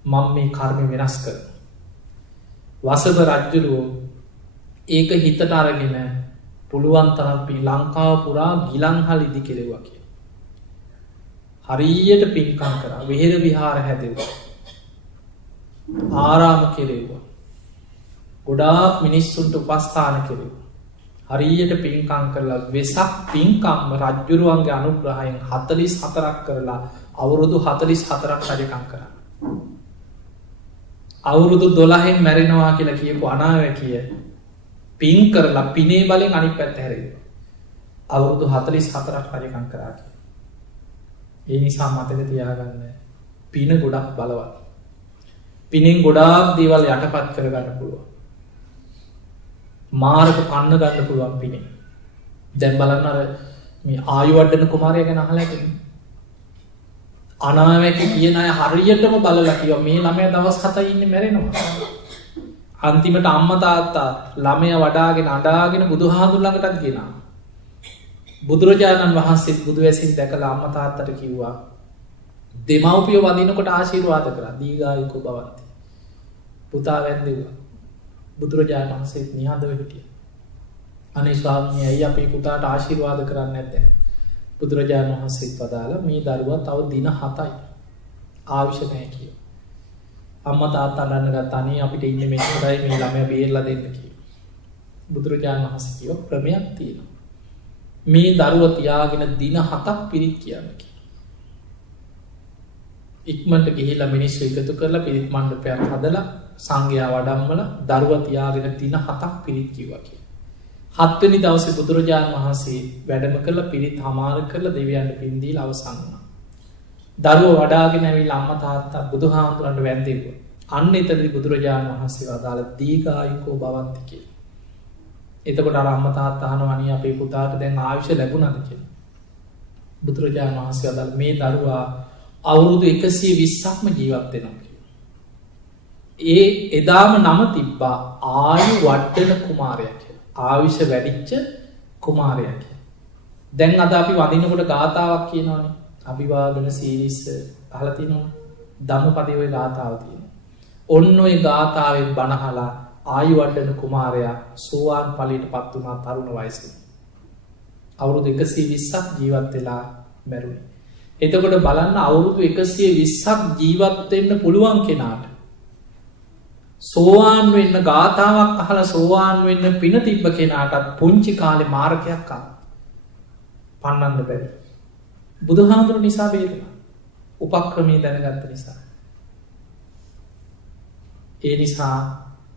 මම මේ කර්ම වෙනස් කරනවා. වසභ රජ්ජුරුවෝ ඒක හිතට අරගෙන පුළුවන් තරම් ලංකාව පුරා ගිලන්හල් ඉදි කෙරෙවා කිය. හරියට පින්කම් කරා වෙහෙර විහාර හැදෙවා. ආරාම කෙරෙවා. ගොඩාක් මිනිස්සුන්ට උපස්ථාන කෙරෙවා. හරියට පින්කම් කරලා වෙසක් පින්කම්ම රජ්ජුරුවන්ගේ අනුග්‍රහයෙන් 44ක් කරලා අවුරුදු 44ක් රජකම් කරා. අවුරුදු 12න් මැරෙනවා කියලා කියපු අනාවැකිය පින් කරලා පිනේ බලෙන් අනිත් පැත්ත හැරෙනවා. අවුරුදු 44ක් රජකම් කරා කියලා. ඒ නිසා මතක තියාගන්න පින ගොඩක් බලවත්. පිනෙන් ගොඩාක් දේවල් යටපත් කරගන්න පුළුවන්. මාර්ග පන්න ගන්න පුළුවන් පිනේ. දැන් බලන්න අර මේ ආයුවර්ධන කුමාරයා ගැන අහලා ඉන්නේ. අනාවැකි කියන අය හරියටම බලලා කිව්වා මේ ළමයා දවස් 7යි ඉන්නේ මැරෙනවා. අන්තිමට අම්මා තාත්තා ළමයා වඩාගෙන අඬාගෙන බුදුහාඳුන් ළඟටත් ගෙනා. බුදුරජාණන් වහන්සේ බුදුවැසින් දැකලා අම්මා තාත්තට කිව්වා දෙමව්පියෝ වඳිනකොට ආශිර්වාද කරා දීර්ඝායුකෝ භවන්ති. පුතා වැන්දෙව්වා. බුදුරජාණන් වහන්සේ නිහඬව හිටියා. අනේ ස්වාමීනි ඇයි අපේ පුතාට ආශිර්වාද කරන්නේ නැත්තේ? බුදුරජාණන් වහන්සේත් වදාලා මේ දරුවා තව දින 7යි ආයුෂ නැහැ කියලා. අම්මා තාත්තා අඬන්න ගත්තා අනේ අපිට ඉන්නේ මෙච්චරයි මේ ළමයා බේරලා දෙන්න කියලා. බුදුරජාණන් වහන්සේ කිව්ව ක්‍රමයක් තියෙනවා. මේ දරුවා තියාගෙන දින 7ක් පිරිත් කියන්නේ කියලා. ඉක්මනට ගිහිල්ලා මිනිස්සු එකතු කරලා පිරිත් මණ්ඩපයක් හදලා සංඝයා වඩම්මලා දරුවා තියාගෙන දින 7ක් පිරිත් කිව්වා කියලා. 7 වෙනි දවසේ බුදුරජාණන් වහන්සේ වැඩම කරලා පිරිත් හමාර කරලා දෙවියන්ට පින් දීලා අවසන් වුණා. දරුවෝ වඩාගෙන ඇවිල්ලා අම්මා තාත්තා බුදුහාමුදුරන්ට වැඳෙව්වා. අන්න එතනදී බුදුරජාණන් වහන්සේ වදාළ දීඝායුකෝ භවන්ති කියලා. එතකොට අර අම්මා තාත්තා අහනවා අනේ අපේ පුතාට දැන් ආයුෂ ලැබුණාද කියලා. බුදුරජාණන් වහන්සේ වදාළ මේ දරුවා අවුරුදු 120ක්ම ජීවත් වෙනවා කියලා. ඒ එදාම නම තිබ්බා ආයු වඩන කුමාරයා කියලා. ආවිෂ වැඩිච්ච කුමාරයා කියලා. දැන් අද අපි වදිනකොට ගාථාවක් කියනවනේ. අභිවාදන සීරිස අහලා තියෙනවනේ. ධම්මපදයේ ওই ගාථාව තියෙනවා. ඔන්න ඔය ගාථාවෙන් බණහලා ආයු වඩන කුමාරයා සෝවාන් ඵලයටපත් වුණා තරුණ වයසේ. අවුරුදු 120ක් ජීවත් වෙලා මැරුණේ. එතකොට බලන්න අවුරුදු 120ක් ජීවත් වෙන්න පුළුවන් කෙනාට සෝවාන් වෙන්න ගාථාවක් අහලා සෝවාන් වෙන්න පින තිබ්බ කෙනාටත් පුංචි කාලේ මාර්ගයක් පන්නන්න බැරි. බුදුහාමුදුරු නිසා බේරුණා. උපක්‍රමයේ දැනගත්ත නිසා. ඒ නිසා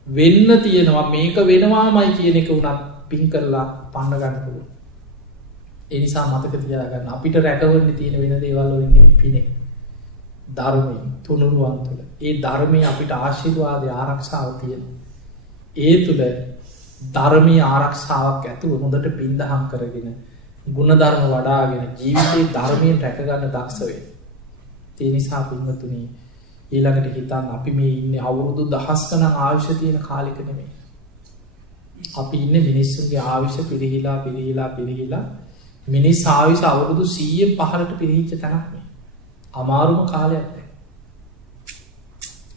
වෙන්න තියෙනවා මේක වෙනවාමයි කියන එක උනත් පින් කරලා පන්න ගන්න පුළුවන්. ඒ නිසා මතක තියාගන්න අපිට රැකවන්න තියෙන වෙන දේවල් වලින් පිනේ. ධර්මයෙන් තුනුරුවන් තුළ ඒ ධර්මය අපිට ආශිර්වාදය ආරක්ෂාව තියෙන. ඒ තුළ ධර්මී ආරක්ෂාවක් ඇතුව හොඳට පින්දහම් කරගෙන ගුණධර්ම වඩාගෙන ජීවිතයේ ධර්මයෙන් රැකගන්න දක්ෂවේ. ඒ නිසා පින්වතුනි ඊළඟට හිතන්න අපි මේ ඉන්නේ අවුරුදු දහස් ගණන් ආයුෂ තියෙන කාලෙක නෙමෙයි. අපි ඉන්නේ මිනිස්සුන්ගේ ආයුෂ පිරිහිලා මිනිස් ආයුෂ අවුරුදු 100 පහළට පිරිහිච්ච තැනක් නේ. අමාරුම කාලයක් දැන්.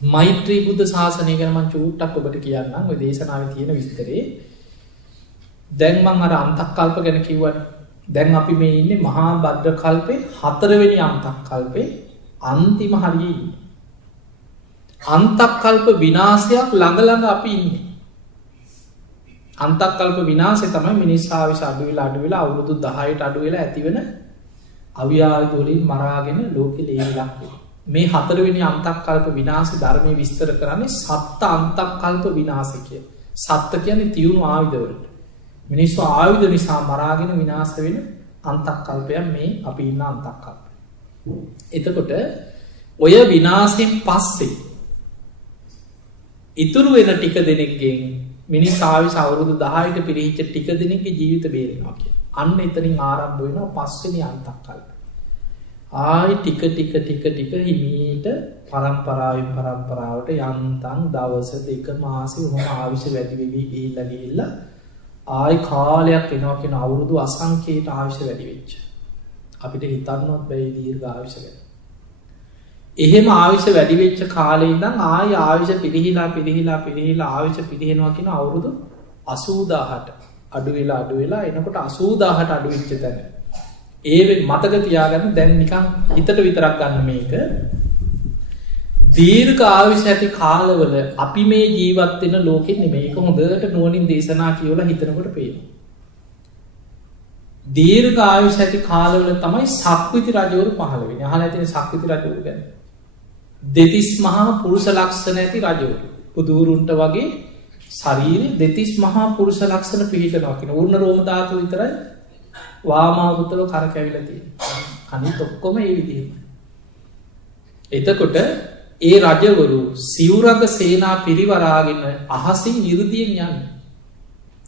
මෛත්‍රී බුද්ධ ශාසනය ගැන මම චූට්ටක් ඔබට කියන්නම්. ඔය දේශනාවේ තියෙන විස්තරේ. දැන් මම අර අන්තක්කල්ප ගැන කිව්වනේ. දැන් අපි මේ ඉන්නේ මහා භද්‍ර කල්පේ 4 වෙනි අන්තක්කල්පේ අන්තිම හරියේ ඉන්නේ. අන්තක්කල්ප විනාශයක් ළඟ අපි ඉන්නේ. අන්තක්කල්ප විනාශය තමයි මිනිස් ආයුෂ අඩු වෙලා අවුරුදු 10ට අඩු වෙලා ඇතිවෙන අවියායුධ වලින් මරාගෙන ලෝකෙ ලේවිලක් මේ හතරවෙනි අන්තක්කල්ප විනාශය ධර්මයේ විස්තර කරන්නේ සත්ත අන්තක්කල්ප විනාශය කිය. සත්ත කියන්නේ තියුණු ආයුධ වලට. මිනිස්සු ආයුධ නිසා මරාගෙන විනාශ වෙන අන්තක්කල්පයක් මේ අපි ඉන්න අන්තක්කල්ප. එතකොට ඔය විනාශයෙන් පස්සේ ඉතුරු වෙන ටික දෙනෙක්ගෙන් මිනිස් ආයුෂ අවුරුදු 10ට පිරිහිච්ච ටික දෙනෙක්ගේ ජීවිත බේරෙනවා කිය. අන්න එතනින් ආරම්භ වෙනවා පස්වෙනි අන්තක්කල්ප. ආයි ටික හිමීට පරම්පරාවට යන්තම් දවස දෙක මාසෙ ඔහොම ආයුෂ වැඩි වෙවි ගිහිල්ලා ආයි කාලයක් එනවා කියන අවුරුදු අසංඛ්‍යයට ආයුෂ වැඩි වෙච්ච. අපිට හිතන්නවත් බැරි දීර්ඝ ආයුෂ ගැන. එහෙම ආයුෂ වැඩි වෙච්ච කාලේ ඉඳන් ආයි ආයුෂ පිරිහිලා ආයුෂ පිරිහෙනවා කියන අවුරුදු 80000ට අඩු වෙලා එනකොට 80000ට අඩු වෙච්ච තැන. මතක තියාගන්න දැන් නිකන් හිතට විතරක් ගන්න මේක. දීර්ඝ ආයුෂ ඇති කාලවල අපි මේ ජීවත් වෙන ලෝකෙ නෙමෙයි. ඒක හොඳට නුවණින් දේශනා කියවලා හිතනකොට පේනවා. දීර්ඝ ආයුෂ ඇති කාලවල තමයි සක්විති රජවරු පහළ වෙන්නේ. අහලා ඇතිනේ සක්විති රජවරු ගැන. දෙතිස් මහා පුරුෂ ලක්ෂණ ඇති රජවරු. පුදුරුන්ට වගේ ශරීරේ දෙතිස් මහා පුරුෂ ලක්ෂණ පිහිටනවා කියන. උර්ණ රෝම ධාතු විතරයි වාමාවෘතව කරකැවිලා තියෙන්නේ. අනිත් ඔක්කොම ඒ විදිහම. එතකොට ඒ රජවරු සිවුරඟ සේනා පිරිවරාගෙන අහසින් ඉරුදියෙන් යන්නේ.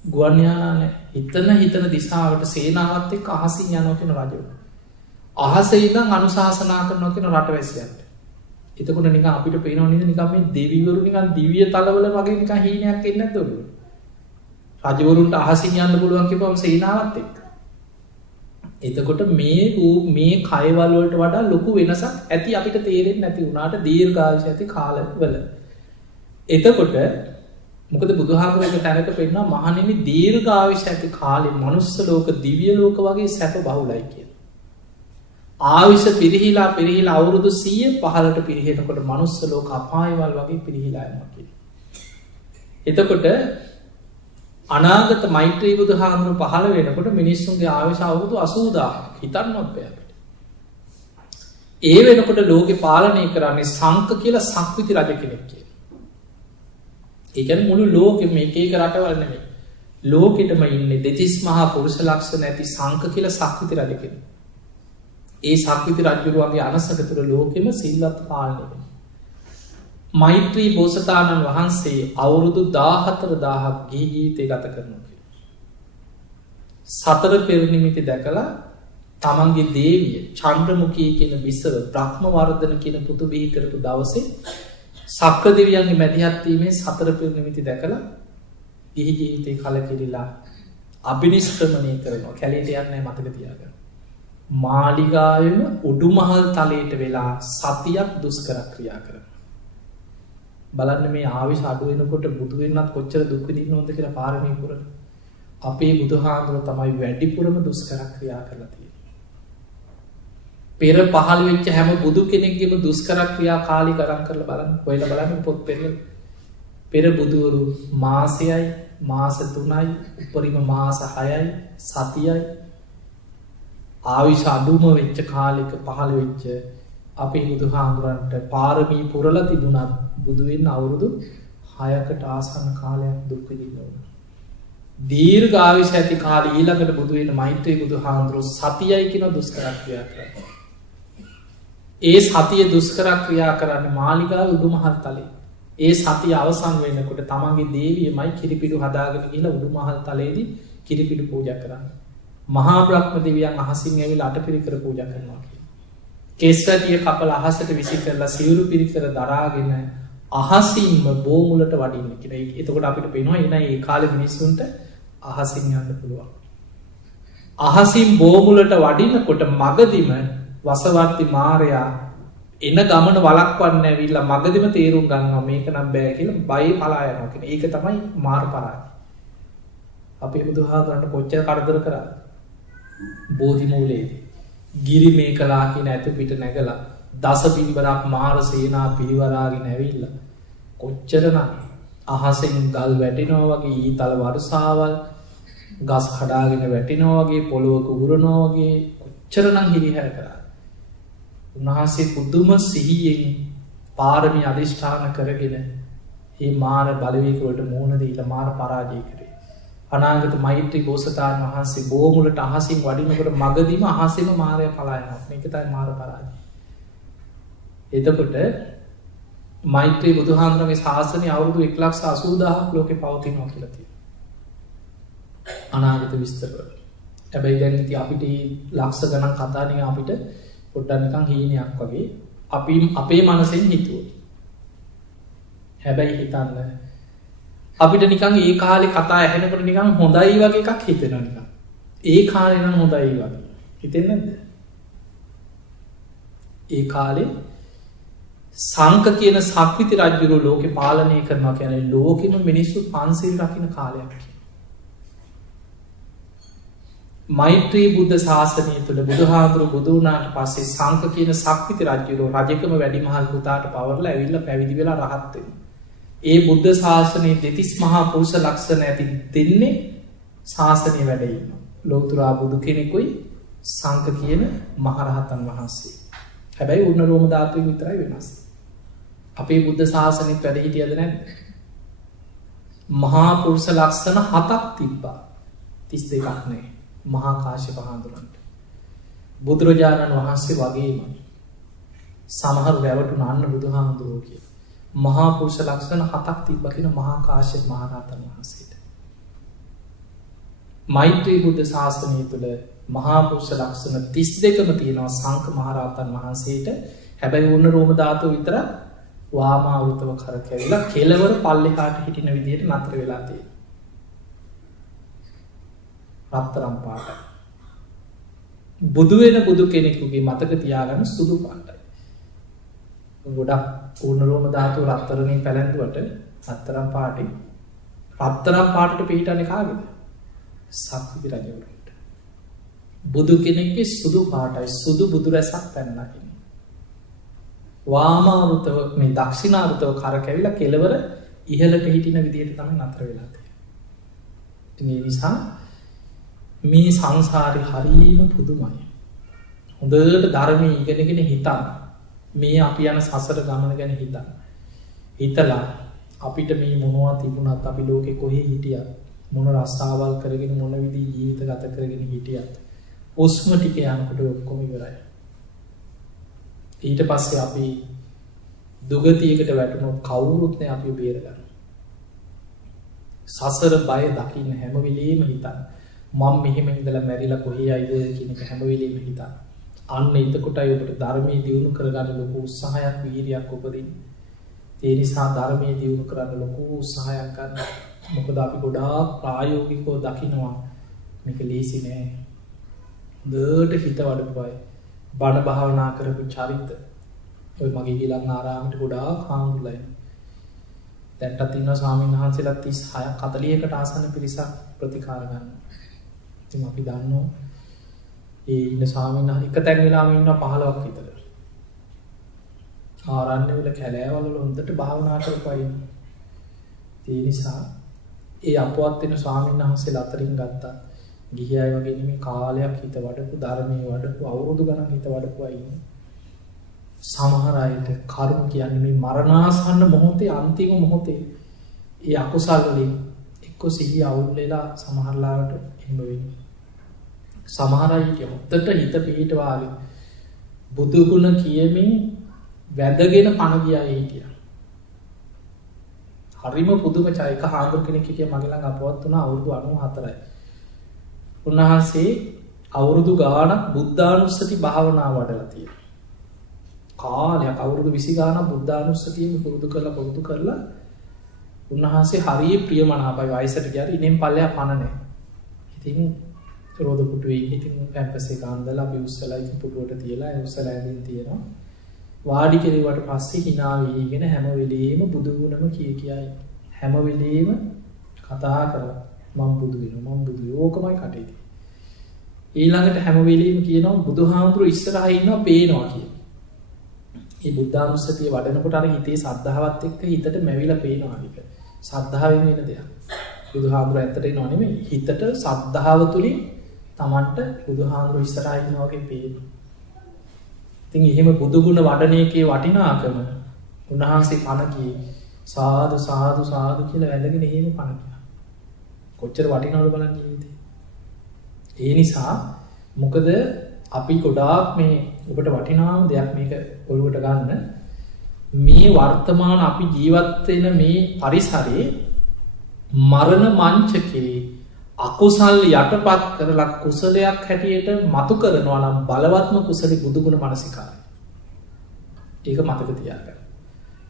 ගුවන් යානා නැහැ. හිතන දිශාවට සේනාවත් එක්ක අහසින් යනවා කියන රජවරු. අහසේ ඉඳන් අනුශාසනා කරනවා කියන රටවැසියන්ට. එතකොට නිකන් අපිට පේනව නේද නිකන් මේ දෙවිවරු නිකන් දිව්‍ය තලවල වගේ නිකන් හීනයක් එන්නේ නැද්ද ඔළුව? රජවරුන්ට අහසින් යන්න පුළුවන් කියපුවම සේනාවත් එක්ක. එතකොට මේ කයවල වලට වඩා ලොකු වෙනසක් ඇති අපිට තේරෙන්නේ නැති වුණාට දීර්ඝායුෂ ඇති කාලවල. එතකොට මොකද බුදුහාමුදුරුවෝ තැනක පෙන්නනවා මහණෙනි දීර්ඝායුෂ ඇති කාලේ මනුස්ස ලෝක දිව්‍ය ලෝක වගේ සැප බහුලයි කියලා. ආයුෂ පිරිහිලා අවුරුදු 100 15ට පිරිහෙනකොට මනුස්ස ලෝක අපායවල වගේ පිරිහිලා යනවා කියලා. එතකොට අනාගත මෛත්‍රී බුදුහාමුදුරුවෝ පහළ වෙනකොට මිනිස්සුන්ගේ ආයුෂ අවුරුදු 80000ක් හිතන්නවත් බෑ අපිට. ඒ වෙනකොට ලෝකේ පාලනය කරන්නේ සංක කියලා සක්විති රජ කෙනෙක් කියලා. ඒ කියන්නේ මුළු ලෝකෙම එක රටවල් නෙමෙයි. ලෝකෙටම ඉන්නේ දෙතිස් මහා පුරුෂ ලක්ෂණ ඇති සංක කියලා සක්විති රජ කෙනෙක්. ඒ සක්විති රජුරුවන්ගේ අනසකතර ලෝකෙම සිල්වත් පාලනය වෙනවා. මෛත්‍රී බෝසතාණන් වහන්සේ අවුරුදු 14000ක් ගිහි ජීවිතය ගත කරනවා කියලා. සතර පෙර නිමිති දැකලා තමන්ගේ දේවිය චන්ද්‍රමුඛී කියන බිසව බ්‍රහ්මවර්ධන කියන පුතු බිහි කරපු දවසේ සක්‍ර දෙවියන්ගේ මැදිහත් වීමේ සතර පෙර නිමිති දැකලා ගිහි ජීවිතේ කලකිරිලා අබිනිෂ්ක්‍රමණය කරනවා. කැලේට යන්නේ මතක තියාගන්න. මාලිගාවෙම උඩුමහල් තලයට වෙලා සතියක් දුෂ්කර ක්‍රියා කරනවා. බලන්න මේ ආවිෂ අඩු වෙනකොට බුදු වෙන්නත් කොච්චර දුක් විඳින්න ඕනද කියලා පාරමී පුරන. අපේ බුදුහාමුදුරුවෝ තමයි වැඩිපුරම දුෂ්කර ක්‍රියා කරලා තියෙන්නේ. පෙර පහළ වෙච්ච හැම බුදු කෙනෙක්ගේම දුෂ්කර ක්‍රියා කාලි ගණන් කරලා බලන්න. හොයලා බලන්න පොත් පෙරලා. පෙර බුදුවරු මාසයයි, මාස 3යි, උපරිම මාස 6යි, සතියයි ආවිෂ අඩුම වෙච්ච කාලෙක පහළ වෙච්ච අපේ බුදුහාමුදුරන්ට පාරමී පුරලා තිබුණත් බුදු වෙන්න අවුරුදු 6කට ආසන්න කාලයක් දුක් විඳින්න වුණා. දීර්ඝ ආයුෂ ඇති කාලේ ඊළඟට බුදු වෙන මෛත්‍රී බුදුහාමුදුරුවෝ සතියයි කියන දුෂ්කර ක්‍රියා කරා. ඒ සතිය දුෂ්කර ක්‍රියා කරන්නේ මාලිගාවේ උඩුමහල් තලයේ. ඒ සතිය අවසන් වෙනකොට තමන්ගේ දේවියමයි කිරිපිඩු හදාගෙන ගිහලා උඩුමහල් තලයේදී කිරිපිඩු පූජා කරන්නේ. මහා බ්‍රහ්ම දෙවියන් අහසින් ඇවිල්ලා අටපිරිකර පූජා කරනවා. කෙස්වැටිය කපල අහසට විසි කරලා සිවුරු පිරිකර දරාගෙන අහසින්ම බෝමුලට වඩින්න කියලා. එතකොට අපිට පේනවා එන ඒ කාලේ මිනිස්සුන්ට අහසින් යන්න පුළුවන්. අහසින් බෝමුලට වඩිනකොට මගදිම වසවර්ති මාරයා එන ගමන වළක්වන්න ඇවිල්ලා මගදිම තේරුම් ගන්නවා මේක නම් බෑ කියලා බය පලා යනවා කියන. ඒක තමයි මාර පරාජය. අපේ බුදුහාමුදුරන්ට කොච්චර කරදර කරාද? බෝධි මූලයේදී ගිරි මේ කලා කියන ඇතු පිට නැගලා දස පින්බරක් මාර සේනා පිරිවරාගෙන ඇවිල්ලා කොච්චරනම් අහසෙන් ගල් වැටිනවා වගේ ඊතල වර්ෂාවල් ගස් කඩාගෙන වැටිනවා වගේ පොළොව කුගුරනවා වගේ කොච්චරනම් හිරිහැර කරා. උන්වහන්සේ පුදුම සිහියෙන් පාරමී අධිෂ්ඨාන කරගෙන ඒ මාර බලවේගවලට මුහුණ දීලා මාර පරාජය කරේ. අනාගත මෛත්‍රී බෝසතාණන් වහන්සේ බෝමුලට අහසින් වඩිනකොට මගදීම අහසෙම මාරය පලා යනවා. මේක තමයි මාර පරාජය. එතකොට මෛත්‍රී බුදුහාමුදුරන්ගේ ශාසනය අවුරුදු 1,80,000ක් ලෝකේ පවතිනවා කියලා තියෙනවා. අනාගත විස්තරවල. හැබැයි දැන් ඉතින් අපිට ලක්ෂ ගණන් කතා නිකන් අපිට පොඩ්ඩක් නිකන් හීනයක් වගේ අපි අපේ මනසෙන් හිතුවා. හැබැයි හිතන්න අපිට නිකන් ඒ කාලේ කතා ඇහෙනකොට නිකන් හොඳයි වගේ එකක් හිතෙනවා නිකන්. ඒ කාලේ නම් හොඳයි වගේ. හිතෙන්නේ නැද්ද? ඒ කාලේ සංක කියන සක්විති රජුරු ලෝකේ පාලනය කරනවා කියන්නේ ලෝකෙම මිනිස්සු පන්සිල් රකින්න කාලයක්. මෛත්‍රී බුද්ධ ශාසනය තුළ බුදුහාඳුරු බුදු වුණාට පස්සේ සංක කියන සක්විති රජුරු රජකම වැඩිමහල් පුතාට පවරලා ඇවිල්ලා පැවිදි වෙලා රහත් වෙනවා. ඒ බුද්ධ ශාසනයේ දෙතිස් මහා පුරුෂ ලක්ෂණ ඇති දෙන්නේ ශාසනය වැඩ ඉන්නවා. ලෝතුරා බුදු කෙනෙකුයි සංක කියන මහරහතන් වහන්සේ. හැබැයි උන්න රෝම ධාතුවේ විතරයි වෙනස්. අපේ බුද්ධ ශාසනයත් වැඩ හිටියද නැද්ද? මහා පුරුෂ ලක්ෂණ 7ක් තිබ්බා. 32ක් නෙවෙයි. මහා කාශ්‍යප හාමුදුරන්ට. බුදුරජාණන් වහන්සේ වගේම සමහර රැවටුන අන්න බුදුහාමුදුරුවෝ කියලා. මහා පුරුෂ ලක්ෂණ 7ක් තිබ්බා කියන මහා කාශ්‍යප මහරහතන් වහන්සේට. මෛත්‍රී බුද්ධ ශාසනය තුළ මහා පුරුෂ ලක්ෂණ 32ම තියෙනවා සංක මහරහතන් වහන්සේට. හැබැයි උන්න රෝම ධාතුව විතර වාමාවෘතව කරකැවිලා කෙලවර පල්ලෙහාට හිටින විදිහට නතර වෙලා තියෙනවා. රත්තරම් පාටයි. බුදු වෙන බුදු කෙනෙකුගේ මතක තියාගන්න සුදු පාටයි. ගොඩක් පූර්ණ රෝම ධාතුව රත්තරණින් පැලැන්දුවට රත්තරම් පාටි රත්තරම් පාටට පිහිටන්නේ කාගේද? සක්විති රජවරුන්ට. බුදු කෙනෙක්ගේ සුදු පාටයි සුදු බුදු රැසක් පැනලා ඉන්නේ. වාමාවෘතව මේ දක්ෂිනාවෘතව කරකැවිලා කෙලවර ඉහළට හිටින විදිහට තමයි නතර වෙලා තියෙන්නේ. ඒ නිසා මේ සංසාරේ හරීම පුදුමයි. හොඳට ධර්මයේ ඉගෙනගෙන හිතන්න. මේ අපි යන සසර ගමන ගැන හිතන්න. හිතලා අපිට මේ මොනවා තිබුණත් අපි ලෝකේ කොහේ හිටියත් මොන රස්සාවල් කරගෙන මොන විදිහේ ජීවිත ගත කරගෙන හිටියත් ඔස්ම ටික යනකොට ඔක්කොම ඉවරයි. ඊට පස්සේ අපි දුගතියකට වැටුණොත් කවුරුත් නෑ අපිව බේරගන්න. සසර බය දකින්න හැම වෙලෙම හිතන්න. මම මෙහෙම ඉඳලා මැරිලා කොහේ යයිද කියන එක හැම වෙලෙම හිතන්න. අන්න එතකොටයි ඔබට ධර්මයේ දියුණු කරගන්න ලොකු උත්සාහයක් වීරියක් උපදින්නේ. ඒ නිසා ධර්මයේ දියුණු කරන්න ලොකු උත්සාහයක් ගන්න. මොකද අපි ගොඩාක් ප්‍රායෝගිකව දකිනවා මේක ලේසි නෑ. හොඳට හිත වඩපුවයි. බණ භාවනා කරපු චරිත. ඔය මගේ ගිලන් ආරාමයට ගොඩාක් හාමුදුරුවෝ එනවා. දැන්ටත් ඉන්නවා ස්වාමීන් වහන්සේලා 36ක් 40කට ආසන්න පිරිසක් ප්‍රතිකාර ගන්නවා. ඉතින් අපි දන්නවා ඒ ඉන්න ස්වාමීන් වහන්සේ එක තැන් වෙලාම ඉන්නවා 15ක් විතර. ආරණ්‍ය වල කැලෑවල වල හොඳට භාවනා කරපයි. ඒ නිසා ඒ අපවත් වෙන ස්වාමීන් වහන්සේලා අතරින් ගත්තා ගිහි අය වගේ නෙමෙයි කාලයක් හිත වඩපු ධර්මයේ වඩපු අවුරුදු ගණන් හිත වඩපු අය ඉන්නේ. සමහර අයට කර්ම කියන්නේ මේ මරණාසන්න මොහොතේ අන්තිම මොහොතේ ඒ අකුසල් වලින් එක්ක සිහිය අවුල් වෙලා සමහර ලාවට එහෙම වෙන්නේ. සමහර අය හොත්තට හිත පිහිටවාගෙන බුදු ගුණ කියමින් වැදගෙන පණ ගියා හිටියා. හරිම පුදුම චෛක හාමුදුර කෙනෙක් හිටියා මගේ ළඟ අපවත් වුණා අවුරුදු 94යි. උන්වහන්සේ අවුරුදු ගාණක් බුද්ධානුස්සති භාවනාව වඩලා තියෙනවා. කාලයක් අවුරුදු 20 ගාණක් බුද්ධානුස්සතියෙන් පුරුදු කරලා උන්වහන්සේ හරිය ප්‍රියමනාපයි වයසට ගියාට ඉනෙන් පල්ලෙහා පණ නැහැ. ඉතින් රෝද පුටුවේ ඉතින් පැම්පස් එක අඳලා අපි උස්සලා ඉතින් පුටුවට තියලා ඒ උස්සලා ඇදින් තියෙනවා. වාඩි කෙරුවට පස්සේ hina වීගෙන හැම වෙලෙම බුදු ගුණම කියයි. හැම වෙලෙම කතා කරලා මම බුදු වෙනවා මම බුදු ඕකමයි කටේදී. ඊළඟට හැම වෙලෙම කියනවා බුදුහාමුදුරු ඉස්සරහා ඉන්නවා පේනවා කියලා. මේ බුද්ධානුස්සතිය වඩනකොට අර හිතේ සද්ධාවත් එක්ක හිතට මැවිලා පේනවා ටික. සද්ධාවෙන් වෙන දෙයක්. බුදුහාමුදුරුවෝ ඇත්තට එනව නෙමෙයි. හිතට සද්ධාව තුලින් Tamanට බුදුහාමුදුරුවෝ ඉස්සරහා ඉන්නවා වගේ පේනවා. ඉතින් එහෙම බුදු ගුණ වඩන එකේ වටිනාකම උන්වහන්සේ පණ කී සාදු සාදු සාදු කියලා වැඳගෙන එහෙම පණ කියා. කොච්චර වටිනවද බලන්න ජීවිතේ. ඒ නිසා මොකද අපි ගොඩාක් මේ ඔබට වටිනාම දෙයක් මේක ඔළුවට ගන්න මේ වර්තමාන අපි ජීවත් වෙන මේ පරිසරයේ මරණ මංචකේ අකුසල් යටපත් කරලා කුසලයක් හැටියට මතු කරනවා නම් බලවත්ම කුසලී බුදුගුණ මනසිකාරය. ඒක මතක තියාගන්න.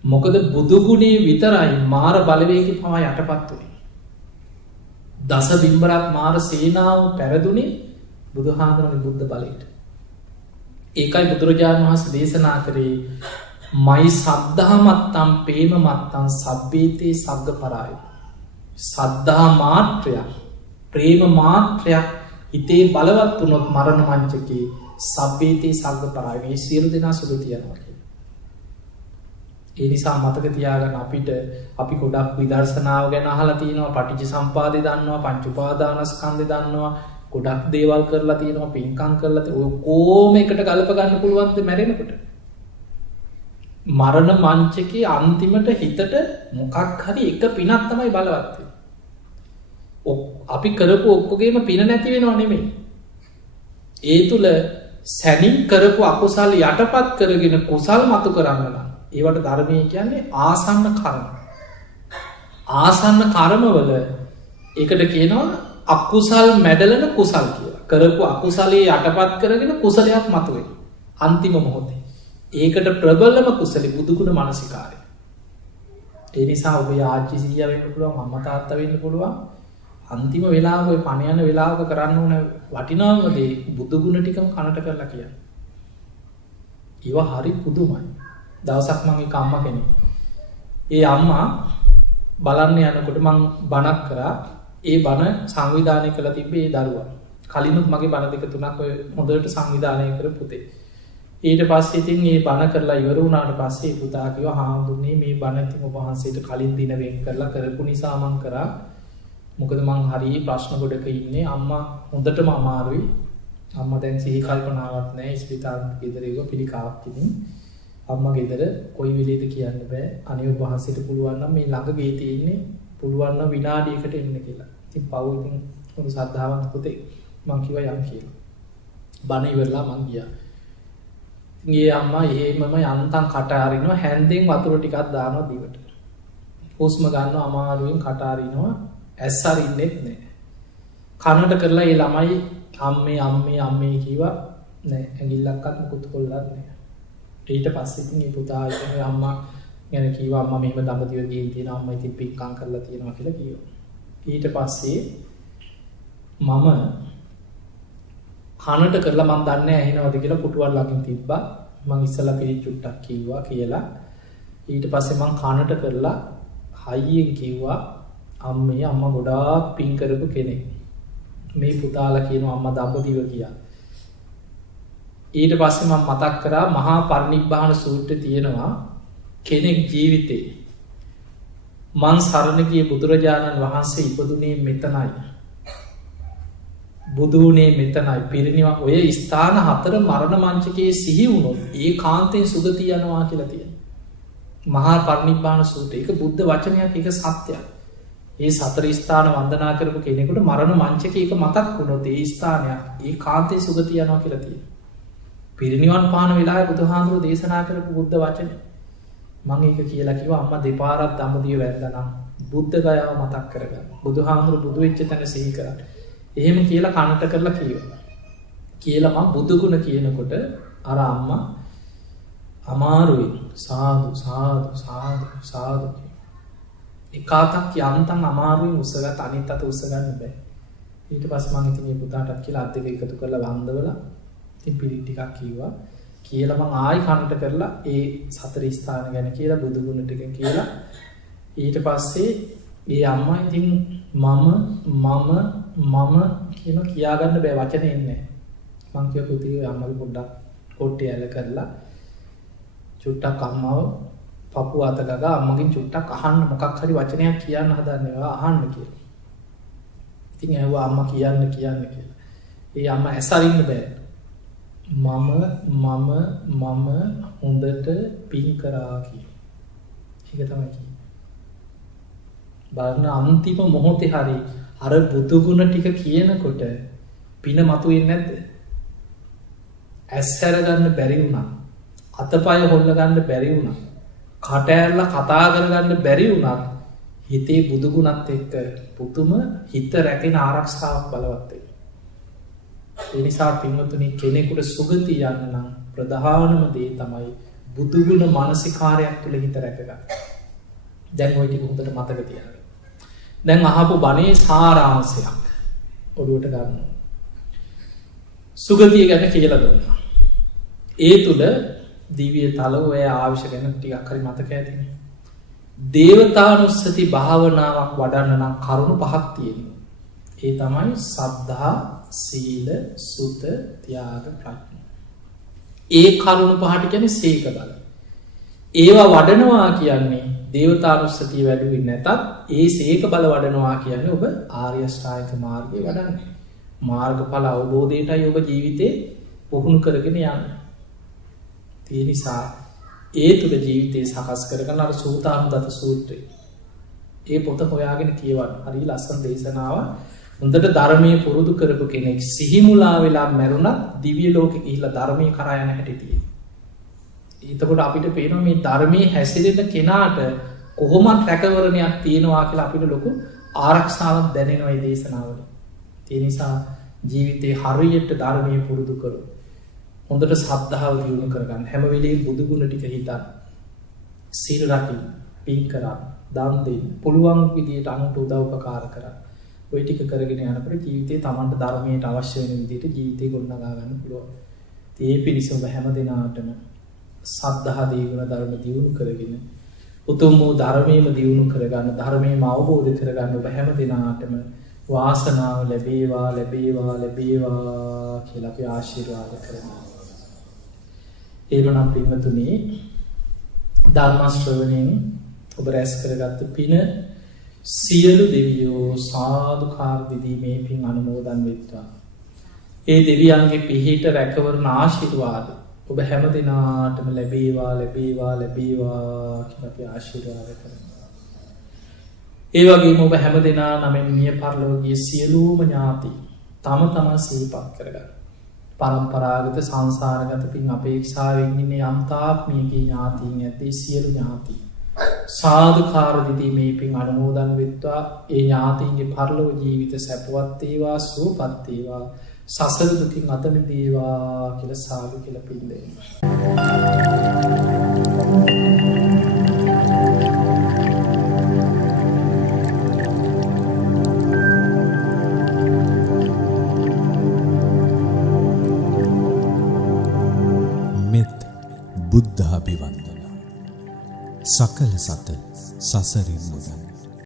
මොකද බුදුගුණේ විතරයි මාර බලවේගී පවා යටපත් වුනේ. දස බිම්බරක් මාර සේනාව පැරදුනේ බුදුහාමුදුරන්ගේ බුද්ධ බලයට. ඒකයි බුදුරජාණන් වහන්සේ දේශනා කරේ මයි සද්ධා මත්තම් පේම මත්තම් සබ්බේතේ සග්ග පරාය. සද්ධා මාත්‍රයක් ප්‍රේම මාත්‍රයක් හිතේ බලවත් වුණොත් මරණ මංචකේ සබ්බේතේ සග්ග පරාය. මේ සියලු දෙනා සුගතිය යනවා කියලා. ඒ නිසා මතක තියාගන්න අපි ගොඩක් විදර්ශනාව ගැන අහලා තියෙනවා, පටිච්ච සම්පදාය දන්නවා, පංච උපාදානස්කන්ධය දන්නවා, ගොඩක් දේවල් කරලා තියෙනවා, පින්කම් කරලා තියෙනවා. ඔය කොහොම එකට ගලප ගන්න පුළුවන්ද මැරෙනකොට? මරණ මංචකේ අන්තිමට හිතට මොකක් හරි එක පිනක් තමයි බලවත් වෙන්නේ. අපි කරපු ඔක්කොගේම පින නැති වෙනව නෙමෙයි. ඒ තුල සැනින් කරපු අකුසල් යටපත් කරගෙන කුසල් මතු කරන්න නම් ඒවට ධර්මයේ කියන්නේ ආසන්න කර්ම. ආසන්න කර්මවල ඒකට කියනවා අකුසල් මැඩලන කුසල් කියලා. කරපු අකුසලයේ යටපත් කරගෙන කුසලයක් මතුවේ අන්තිම මොහොතේ. ඒකට ප්‍රබලම කුසලී බුදුගුණ මනසිකාරය. ඒ නිසා ඔබ ආච්චි සීයා වෙන්න පුළුවන්, අම්මා තාත්තා වෙන්න පුළුවන්. අන්තිම වෙලාව ඔය පණ යන වෙලාවක කරන්න ඕන වටිනාම දේ බුදුගුණ ටිකම කනට කරලා කියන්න. ඒවා හරි පුදුමයි. දවසක් මම එක අම්මා කෙනෙක්. ඒ අම්මා බලන්න යනකොට මං බණක් කරා. ඒ බණ සංවිධානය කළා තිබ්බේ ඒ දරුවා. කලිනුත් මගේ බණ දෙක තුනක් ඔය හොඳට සංවිධානය කරපු පුතේ. ඊට පස්සේ ඉතින් මේ බණ කරලා ඉවර වුණාට පස්සේ පුතා කිව්වා හාමුදුරනේ මේ බණ ඉතින් ඔබ වහන්සේට කලින් දින වෙන් කරලා කරපු නිසා මං කරා. මොකද මං හරිය ප්‍රශ්න ගොඩක ඉන්නේ. අම්මා හොඳටම අමාරුයි. අම්මා දැන් සිහි කල්පනාවක් නැහැ. ස්පිතාලෙට ගෙදර ඉව පිළිකාවක් තිබුණ. අම්මා ගෙදර කොයි වෙලේද කියන්න බෑ. අනේ ඔබ වහන්සේට පුළුවන් නම් මේ ළඟ ගේ තියෙන්නේ පුළුවන් නම් විනාඩියකට එන්න කියලා. ඉතින් පව් ඉතින් හොඳ සද්ධාවන්ත පුතේ මං කිව්වා යම් කියලා. බණ ඉවරලා මං ගියා. ගේ අම්මා එහෙමම යන්තම් කට අරිනවා, හැන්දෙන් වතුර ටිකක් දානවා දිවට. හුස්ම ගන්නවා අමාරුවෙන් කට අරිනවා, ඇස් අරින්නෙත් නෑ. කනට කරලා ඒ ළමයි අම්මේ අම්මේ අම්මේ කිව්වා නෑ, ඇඟිල්ලක්වත් මුකුත් කොල්ලක් නෑ. ඊට පස්සේ ඉතින් මේ පුතා ඉතින් අම්මා ගැන කිව්වා අම්මා මෙහෙම දඹදිව ගිහින් තියෙනවා, අම්මා ඉතින් පික්කම් කරලා තියෙනවා කියලා කිව්වා. ඊට පස්සේ මම කනට කරලා මම දන්නේ ඇහෙනවද කියලා පුටුවල් ළඟින් තිබ්බා. මම ඉස්සලා පිළිච චුට්ටක් කිව්වා කියලා. ඊට පස්සේ මම කනට කරලා හයියෙන් කිව්වා අම්මේ අම්මා ගොඩාක් පින් කරපු කෙනෙක්. මේ පුතාලා කියනවා අම්මා දඹදිව ගියා. ඊට පස්සේ මම මතක් කරා මහා පරිනිබ්බාන සූත්‍රයේ තියෙනවා කෙනෙක් ජීවිතේ මං සරණ ගිය බුදුරජාණන් වහන්සේ ඉපදුනේ මෙතනයි. බුදුනේ මෙතනයි පිරිනිවන් ඔය ස්ථාන හතර මරණ මංචකයේ සිහි වුණොත් ඒ කාන්තෙන් සුගතිය යනවා කියලා තියෙනවා. මහා පරිනිබ්බාන සූත්‍රය. ඒක බුද්ධ වචනයක්, ඒක සත්‍යයක්. ඒ සතර ස්ථාන වන්දනා කරපු කෙනෙකුට මරණ මංචකයේ ඒක මතක් වුණොත් ඒ ස්ථානයක් ඒ කාන්තෙන් සුගතිය යනවා කියලා තියෙනවා. පිරිනිවන් පාන වෙලාවේ බුදුහාමුදුරුවෝ දේශනා කරපු බුද්ධ වචනේ. මම ඒක කියලා කිව්වා අම්මා දෙපාරක් දඹදිව වැන්දා නම් බුද්ධ ගයාව මතක් කරගන්න. බුදුහාමුදුරුවෝ බුදු වෙච්ච තැන සිහි කරා. එහෙම කියලා කනට කරලා කිව්වා. කියලා මම බුදු ගුණ කියනකොට අර අම්මා අමාරුයි සාදු සාදු සාදු සාදු එක අතක් යන්තම් අමාරුයි උස්සගත් අනිත් අත උස්ස ගන්න බෑ. ඊට පස්සේ මම ඉතින් මේ පුතාටත් කියලා අත් දෙක එකතු කරලා වන්දවලා ඉතින් පිළිත් ටිකක් කිව්වා. කියලා මම ආයි කනට කරලා ඒ සතර ස්ථාන ගැන කියලා බුදු ගුණ ටික කියලා ඊට පස්සේ ඒ අම්මා ඉතින් මම කියන කියාගන්න බෑ වචන එන්නේ. මං කිව්වා පුතේ අම්මගේ පොඩ්ඩක් කොට්ටේ ඇල කරලා චුට්ටක් අම්මව පපුව අත ගගා අම්මගෙන් චුට්ටක් අහන්න මොකක් හරි වචනයක් කියන්න හදන්නේ අහන්න කියලා. ඉතින් ඇහුවා අම්මා කියන්න කියලා. ඒ අම්මා ඇසරින්න බෑ. මම හොඳට පින් කරා කියලා. ඒක තමයි කියන්නේ. බලන්න අන්තිම මොහොතේ හරි අර බුදු ගුණ ටික කියනකොට පින මතුවෙන්නේ නැද්ද? ඇස් හැර ගන්න බැරි වුණා. අතපය හොල්ල ගන්න බැරි වුණා. කට ඇරලා කතා කරගන්න බැරි වුණත් හිතේ බුදු ගුණත් එක්ක පුදුම හිත රැකෙන ආරක්ෂාවක් බලවත් වෙනවා. ඒ නිසා පින්වතුනි කෙනෙකුට සුගතිය යන්න නම් ප්‍රධානම දේ තමයි බුදු ගුණ මානසිකාරයක් තුළ හිත රැකගන්න. දැන් ওই ටික හොඳට මතක තියාගන්න. දැන් අහපු බණේ සාරාංශයක් ඔළුවට ගන්න. සුගතිය ගැන කියලා දුන්නා. ඒ තුල දිව්‍ය තල ඔය ආවිෂ ගැන ටිකක් හරි මතක ඇතිනේ. දේවතානුස්සති භාවනාවක් වඩන්න නම් කරුණු පහක් තියෙනවා. ඒ තමයි සද්ධා, සීල, සුත, ත්‍යාග, ප්‍රඥා. ඒ කරුණු පහට කියන්නේ සීක බල. ඒවා වඩනවා කියන්නේ දේවතානුස්සතිය වැඩුවේ නැතත් ඒ සීක බල වඩනවා කියන්නේ ඔබ ආර්ය ශ්‍රායක මාර්ගයේ වඩන්නේ. මාර්ගඵල අවබෝධයටයි ඔබ ජීවිතේ පුහුණු කරගෙන යන්නේ. ඒ නිසා ඒ තුළ ජීවිතේ සකස් කරගන්න අර සූතානුදත සූත්‍රය. ඒ පොත හොයාගෙන කියවන්න. හරි ලස්සන දේශනාවක්. හොඳට ධර්මයේ පුරුදු කරපු කෙනෙක් සිහිමුලා වෙලා මැරුණත් දිව්‍ය ලෝකෙ ගිහිල්ලා ධර්මයේ කරා යන හැටි තියෙනවා. එතකොට අපිට පේනවා මේ ධර්මයේ හැසිරෙන කෙනාට කොහොමත් රැකවරණයක් තියෙනවා කියලා අපිට ලොකු ආරක්ෂාවක් දැනෙනවා මේ දේශනාවලින්. ඒ නිසා ජීවිතේ හරියට ධර්මයේ පුරුදු කරමු. හොඳට ශ්‍රද්ධාව දියුණු කරගන්න. හැම වෙලේම බුදු ගුණ ටික හිතන්න. සීල රකින්න, පින් කරන්න, දන් දෙන්න, පුළුවන් විදියට අනුන්ට උදව් උපකාර කරන්න. ඔය ටික කරගෙන යනකොට ජීවිතේ Tamanට ධර්මයට අවශ්‍ය වෙන විදියට ජීවිතේ ගොඩනගා ගන්න පුළුවන්. ඒ පිණිස ඔබ හැම දිනාටම සද්ධා දීගුණ ධර්ම දියුණු කරගෙන උතුම් වූ ධර්මයේම දියුණු කරගන්න, ධර්මයේම අවබෝධ කරගන්න ඔබ හැම දිනාටම වාසනාව ලැබේවා කියලා අපි ආශිර්වාද කරනවා. ඒවනම් පින්වතුනි ධර්ම ශ්‍රවණයෙන් ඔබ රැස් කරගත්ත පින සියලු දෙවියෝ සාදුකාර දෙදීමේ පින් අනුමෝදන් වෙත්වා. ඒ දෙවියන්ගේ පිහිට රැකවරණ ආශිර්වාද ඔබ හැම දිනාටම ලැබේවා කියලා අපි ආශිර්වාද කරනවා. ඒ වගේම ඔබ හැම දිනා නමින් මිය පරලෝකීය සියලුම ඥාති තම තමන් සිහිපත් කරගන්න. පරම්පරාගත සංසාරගත පින් අපේක්ෂාවෙන් ඉන්නේ යම් තාක් මියගේ ඥාතීන් ඇත්තේ සියලු ඥාති සාදුකාර දීමේ පින් අනුමෝදන් වෙත්වා. ඒ ඥාතීන්ගේ පරලෝක ජීවිත සැපවත් වේවා, සුවපත් වේවා, සසර දුකින් අත මිදේවා කියලා සාදු කියලා පින් දෙන්න. බුද්ධාභිවන්දන සකල සත සසරින් මුදන්.